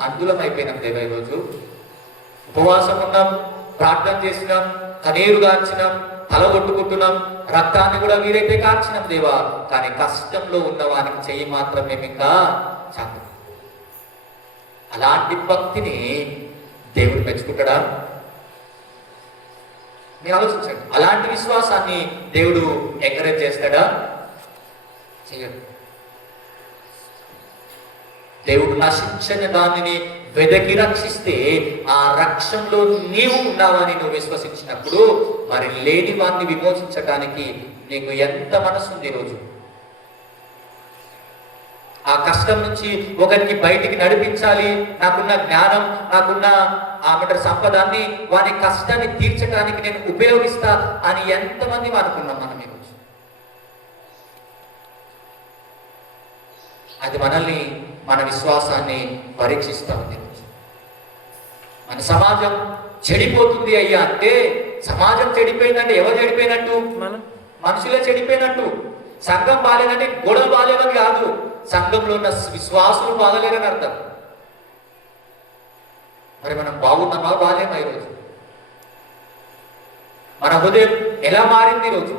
అందులం అయిపోయినాం దేవా. ఈరోజు ఉపవాసం ఉన్నాం, ప్రార్థన చేసినాం, కన్నీరు గార్చినాం, తల కొట్టుకుంటున్నాం, రక్తాన్ని కూడా వీరైతే కార్చినాం దేవా. కానీ కష్టంలో ఉన్న వారికి చెయ్యి మాత్రం మేము ఇంకా చాలు. అలాంటి భక్తిని దేవుడు మెచ్చుకుంటాడా? మీరు ఆలోచించండి. అలాంటి విశ్వాసాన్ని దేవుడు ఎంకరేజ్ చేస్తాడా? చేయడు. దేవుడు నశించని దానిని వెదకి రక్షిస్తే ఆ రక్షణలో నీవు ఉన్నావని నువ్వు విశ్వసించినప్పుడు మరి లేని వాడిని విమోచించడానికి నీకు ఎంత మనసు ఉంది ఈరోజు? ఆ కష్టం నుంచి ఒకరికి బయటికి నడిపించాలి, నాకున్న జ్ఞానం, నాకున్న సంపదాన్ని వాని కష్టాన్ని తీర్చడానికి నేను ఉపయోగిస్తా అని ఎంతమంది అనుకున్నాం మనం ఈరోజు? అది మనల్ని, మన విశ్వాసాన్ని పరీక్షిస్తా ఉంది. మన సమాజం చెడిపోతుంది అయ్యా అంటే, సమాజం చెడిపోయిందంటే ఎవరు చెడిపోయినట్టు? మనుషులే చెడిపోయినట్టు. సంఘం బాగాలేదంటే గొడవ బాగాలేదని కాదు, సంఘంలో ఉన్న విశ్వాసులు బాగలేరని అర్థం. మరి మనం బాగున్నామా? బాగాలేమా? ఈరోజు మన హృదయం ఎలా మారింది? ఈరోజు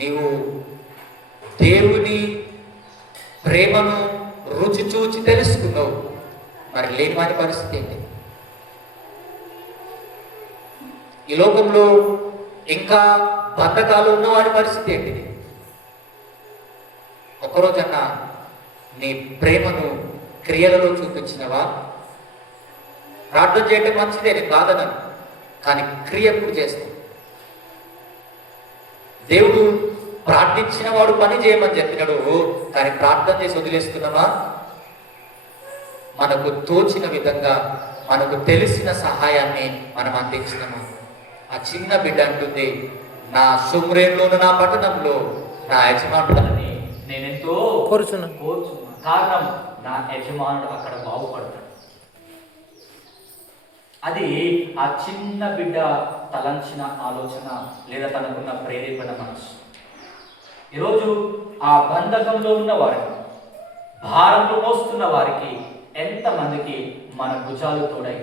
నీవు దేవుని ప్రేమను రుచి చూచి తెలుసుకున్నావు, మరి లేని వారి పరిస్థితి ఏంటి? ఈ లోకంలో ఇంకా బంధకాలు ఉన్నవాడి పరిస్థితి ఏంటిది? ఒక్కరోజన్నా నీ ప్రేమను క్రియలలో చూపించినవా? ప్రార్థన చేయటం మంచిదే, నేను కాదనను, కానీ క్రియ ఎప్పుడు చేస్తాం? దేవుడు ప్రార్థించిన వాడు పని చేయమని చెప్పినాడు, కానీ ప్రార్థన చేసి వదిలేస్తున్నామా? మనకు తోచిన విధంగా, మనకు తెలిసిన సహాయాన్ని మనం అందించినాము. ఆ చిన్న బిడ్డ అంటుంది, నా సుమ్రేన్లోను నా పట్టణంలో నా యజమానుడని నేనెంతో కోరుచున్నాను. కారణం నా యజమానుడు అక్కడ బాగుపడతాడు. అది ఆ చిన్న బిడ్డ తలంచిన ఆలోచన లేదా తనకున్న ప్రేరేపణ మనసు. ఈరోజు ఆ బంధకంలో ఉన్న వారికి, భారంలో మోస్తున్న వారికి ఎంతమందికి మన భుజాలు తోడై,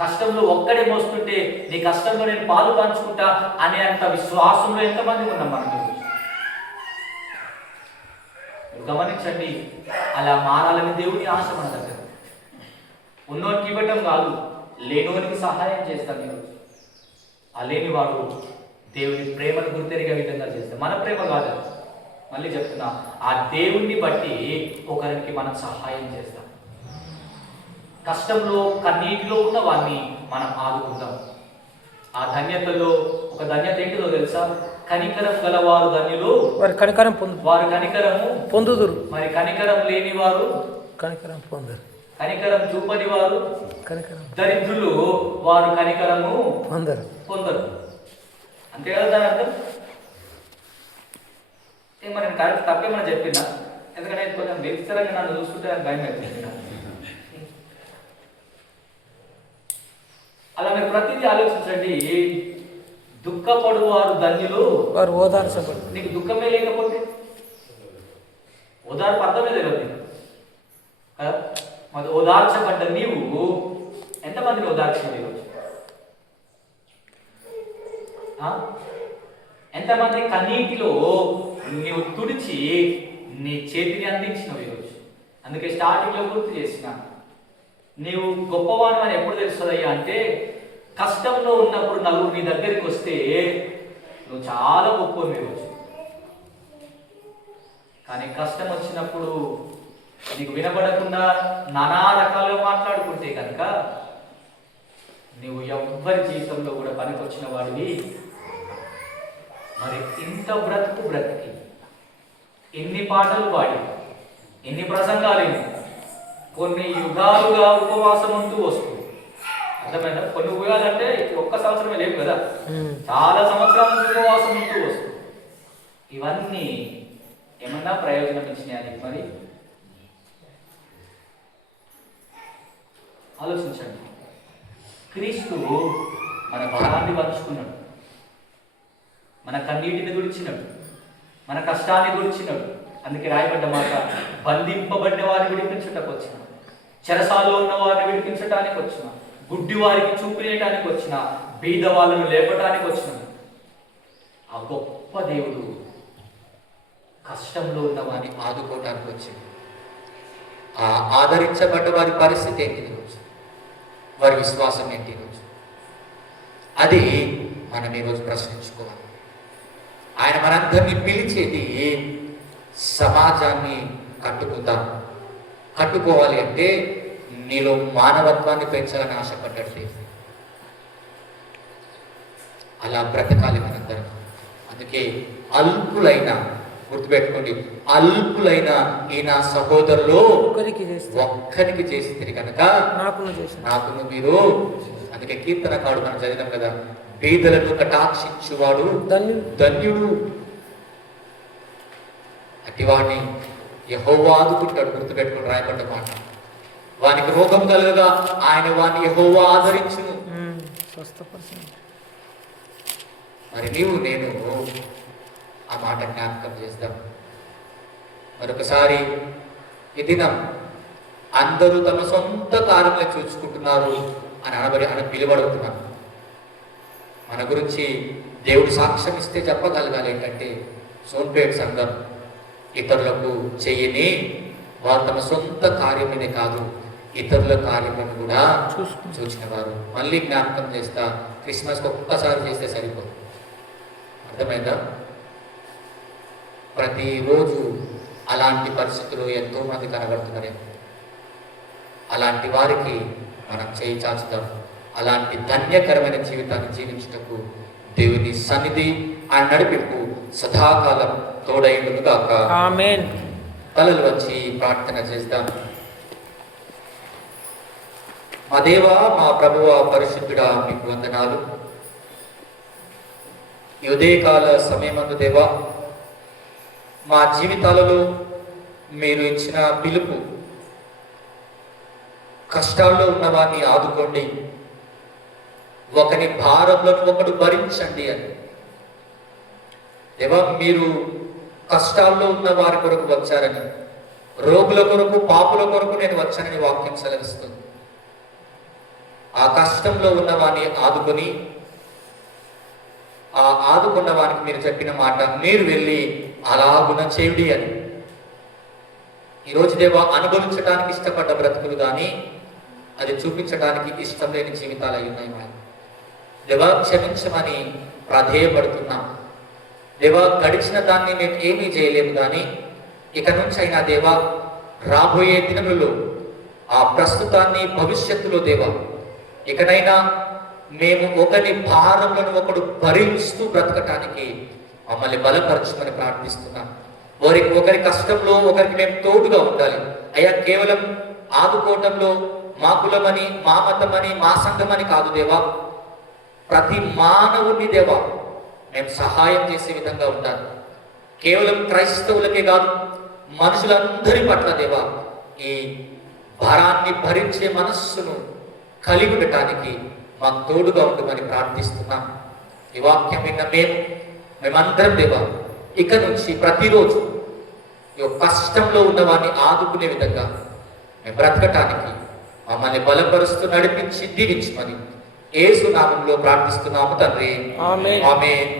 కష్టంలో ఒక్కడే మోస్తుంటే నీ కష్టంలో నేను పాలు పంచుకుంటా అనే అంత విశ్వాసంలో ఎంతమంది ఉన్నాం మనం? గమనించండి, అలా మారాలని దేవుని ఆశ మన దగ్గర. ఉన్నోనికి ఇవ్వటం కాదు, లేనివానికి సహాయం చేస్తాం. ఈరోజు ఆ లేనివాడు దేవుని ప్రేమను గుర్తెరిగే విధంగా చేస్తాం. మన ప్రేమ కాదు, మళ్ళీ చెప్తున్నా, ఆ దేవుణ్ణి బట్టి ఒకరికి మనం సహాయం చేస్తాం. కష్టంలో కన్నీటిలో ఉన్న వారిని మనం ఆదుకుంటాం. ఆ ధన్యతలో ఒక ధన్యత ఏంటిదో తెలుసా? కనికరం గలవారు ధన్యులు, వారి కనికరం పొందు, వారు కనికరము పొందుదురు. మరి కనికరం లేని వారు కనికరం పొందరు, కనికరం చూపని వారు కనికరం దరిద్రులు, వారు కనికరము పొందరు. పొందరు. అంతే కదా దాని అర్థం? ఏమన్నా కరెక్ట్ తప్పేమన్నా చెప్పిందా? ఎందుకంటే కొంచెం విస్తరంగా నన్ను చూస్తుంటే నాకు భయం అవుతుంది. అలా మీరు ప్రతిదీ ఆలోచించండి. దుఃఖపడు వారు ధన్యులు, వారు ఓదార్చబడు. నీకు దుఃఖమే లేకపోతే ఓదార్పు అర్థమే తెలియదు కదా. మరి ఓదార్చబడ్డ నీవు ఎంతమందిని ఓదార్చినావు ఈరోజు? ఎంతమంది కన్నీటిలో నీవు తుడిచి నీ చేతిని అందించినావు ఈరోజు? అందుకే స్టార్టింగ్లో గుర్తు చేసిన, నీవు గొప్పవాడు అని ఎప్పుడు తెలుస్తుందయ్యా అంటే, కష్టంలో ఉన్నప్పుడు నలుగురు నీ దగ్గరికి వస్తే నువ్వు చాలా గొప్పవి ఈరోజు. కానీ కష్టం వచ్చినప్పుడు నీకు వినపడకుండా నానా రకాలుగా మాట్లాడుకుంటే కనుక నువ్వు ఎవ్వరి జీవితంలో కూడా పనికొచ్చిన వాడివి. మరి ఇంత బ్రతికి ఎన్ని పాటలు పాడి, ఎన్ని ప్రసంగాలు, కొన్ని యుగాలుగా ఉపవాసం ఉంటూ వస్తూ, అర్థమైనా? కొన్ని యుగాలంటే ఒక్క సంవత్సరమే లేవు కదా, చాలా సంవత్సరాల నుంచి ఉపవాసం ఉంటూ వస్తూ, ఇవన్నీ ఏమన్నా ప్రయోజనం ఇచ్చినాయి? మరి ఆలోచించండి. క్రీస్తు మన భారాన్ని పంచుకున్నాడు, మన కన్నీటిని తుడిచినాడు, మన కష్టాన్ని తుడిచినాడు. అందుకే రాయబడ్డ మాట, బంధింపబడ్డ వారిని విడిపించటానికి వచ్చిన, చెరసాల్లో ఉన్న వారిని విడిపించడానికి వచ్చిన, గుడ్డి వారికి చూపినేయటానికి వచ్చిన, బీద వాళ్ళను లేపటానికి వచ్చిన ఆ గొప్ప దేవుడు కష్టంలో ఉన్న వారిని ఆదుకోవటానికి వచ్చింది. ఆ ఆదరించబడ్డ వారి పరిస్థితి ఏంటి ఈరోజు? వారి విశ్వాసం ఏంటి ఈరోజు? అది మనం ఈరోజు ప్రశ్నించుకోవాలి. ఆయన మనందరినీ పిలిచేది సమాజాన్ని కట్టుకోవాలి అంటే నీలో మానవత్వాన్ని పెంచాలని ఆశపడ్డట్టు అలా బ్రతకాలి మనందరం. అందుకే అల్పులైన, గుర్తుపెట్టుకోండి, అల్పులైన ఈ నా సహోదరులు ఒక్కరికి చేసింది కనుక నాకును మీరు. అందుకే కీర్తనకాడు మనం చదివాం కదా, పేదలను కటాక్షించువాడు ధన్యుడు, అటివాడిని యెహోవా ఆదుకుంటాడు. గుర్తుపెట్టుకుని రాయబడ్డ మాట. వానికి రోగం కలుగగా ఆయన వాని యెహోవా ఆదరించును. మరి నీవు నేను ఆ మాట జ్ఞాపకం చేద్దాం. మరొకసారి ఈ దినం అందరూ తమ సొంత కార్యమే చూసుకుంటున్నారు అని పిలువడుతున్నారు. మన గురించి దేవుడు సాక్ష్యం ఇస్తే చెప్పగలగాలి ఏంటంటే, సోన్పేట్ సంఘం ఇతరులకు చెయ్యని, వారు తమ సొంత కార్యమనే కాదు ఇతరుల కార్యములను కూడా చూసిన వారు. మళ్ళీ జ్ఞాపకం చేస్తా, క్రిస్మస్కి ఒక్కసారి చేస్తే సరిపోదు. అర్థమైందా? ప్రతిరోజు అలాంటి పరిస్థితులు ఎంతో మంది కనబడుతున్నారే. అలాంటి వారికి మనం చేయి చాచుతాం. అలాంటి ధన్యకరమైన జీవితాన్ని జీవించుటకు దేవుని సన్నిధి ఆయన నడిపింపు సదాకాలం తోడైండును గాక. ఆమేన్. తలలు వచ్చి ప్రార్థన చేద్దాం. మా దేవా, మా ప్రభువా, పరిశుద్ధుడా, మీకు వందనాలు. ఈ ఉదయకాల సమయమందు దేవా, మా జీవితాలలో మీరు ఇచ్చిన పిలుపు, కష్టాల్లో ఉన్న వారిని ఆదుకోండి, ఒకని భారంలో ఒకడు భరించండి అని. దేవా, మీరు కష్టాల్లో ఉన్న వారి కొరకు వచ్చారని, రోగుల కొరకు, పాపుల కొరకు నేను వచ్చానని వాక్యం సెలవిస్తుంది. ఆ కష్టంలో ఉన్న వారిని ఆదుకొని, ఆ ఆదుకున్న వారికి మీరు చెప్పిన మాట, మీరు వెళ్ళి అలాగున చేయుడి అని. ఈరోజు దేవా, అనుభవించడానికి ఇష్టపడ్డ బ్రతుకులు కానీ అది చూపించడానికి ఇష్టం లేని జీవితాలు అయి ఉన్నాయి. మా దేవా, క్షమించమని ప్రాధేయపడుతున్నాం. దేవా, గడిచిన దాన్ని మేము ఏమీ చేయలేము, కానీ ఇక నుంచి అయినా దేవా, రాబోయే దినములలో ఆ ప్రస్తుతాన్ని, భవిష్యత్తులో దేవా, ఇకనైనా మేము ఒకరి భారములను ఒకడు భరిస్తూ బ్రతకటానికి మమ్మల్ని బలపరచమని ప్రార్థిస్తున్నాం. ఒకరి కష్టంలో ఒకరికి మేము తోడుగా ఉండాలి అయ్యా. కేవలం ఆదుకోవటంలో మా కులమని, మా మతమని, మా సంఘమని కాదు దేవా, ప్రతి మానవుని దేవా మేము సహాయం చేసే విధంగా ఉండాలి. కేవలం క్రైస్తవులకే కాదు, మనుషులందరి పట్ల దేవా ఈ భారాన్ని భరించే మనస్సును కలిగి ఉండటానికి మాకు తోడుగా ఉండమని ప్రార్థిస్తున్నాం. ఈ వాక్యం విన్న మేమందరం దేవా, ఇక నుంచి ప్రతిరోజు ఈ కష్టంలో ఉన్న వారిని ఆదుకునే విధంగా మేము బ్రతకటానికి మమ్మల్ని బలపరుస్తూ నడిపించి దీవించమని యేసు నామములో ప్రార్థిస్తున్నాము తండ్రి. ఆమేన్. ఆమేన్.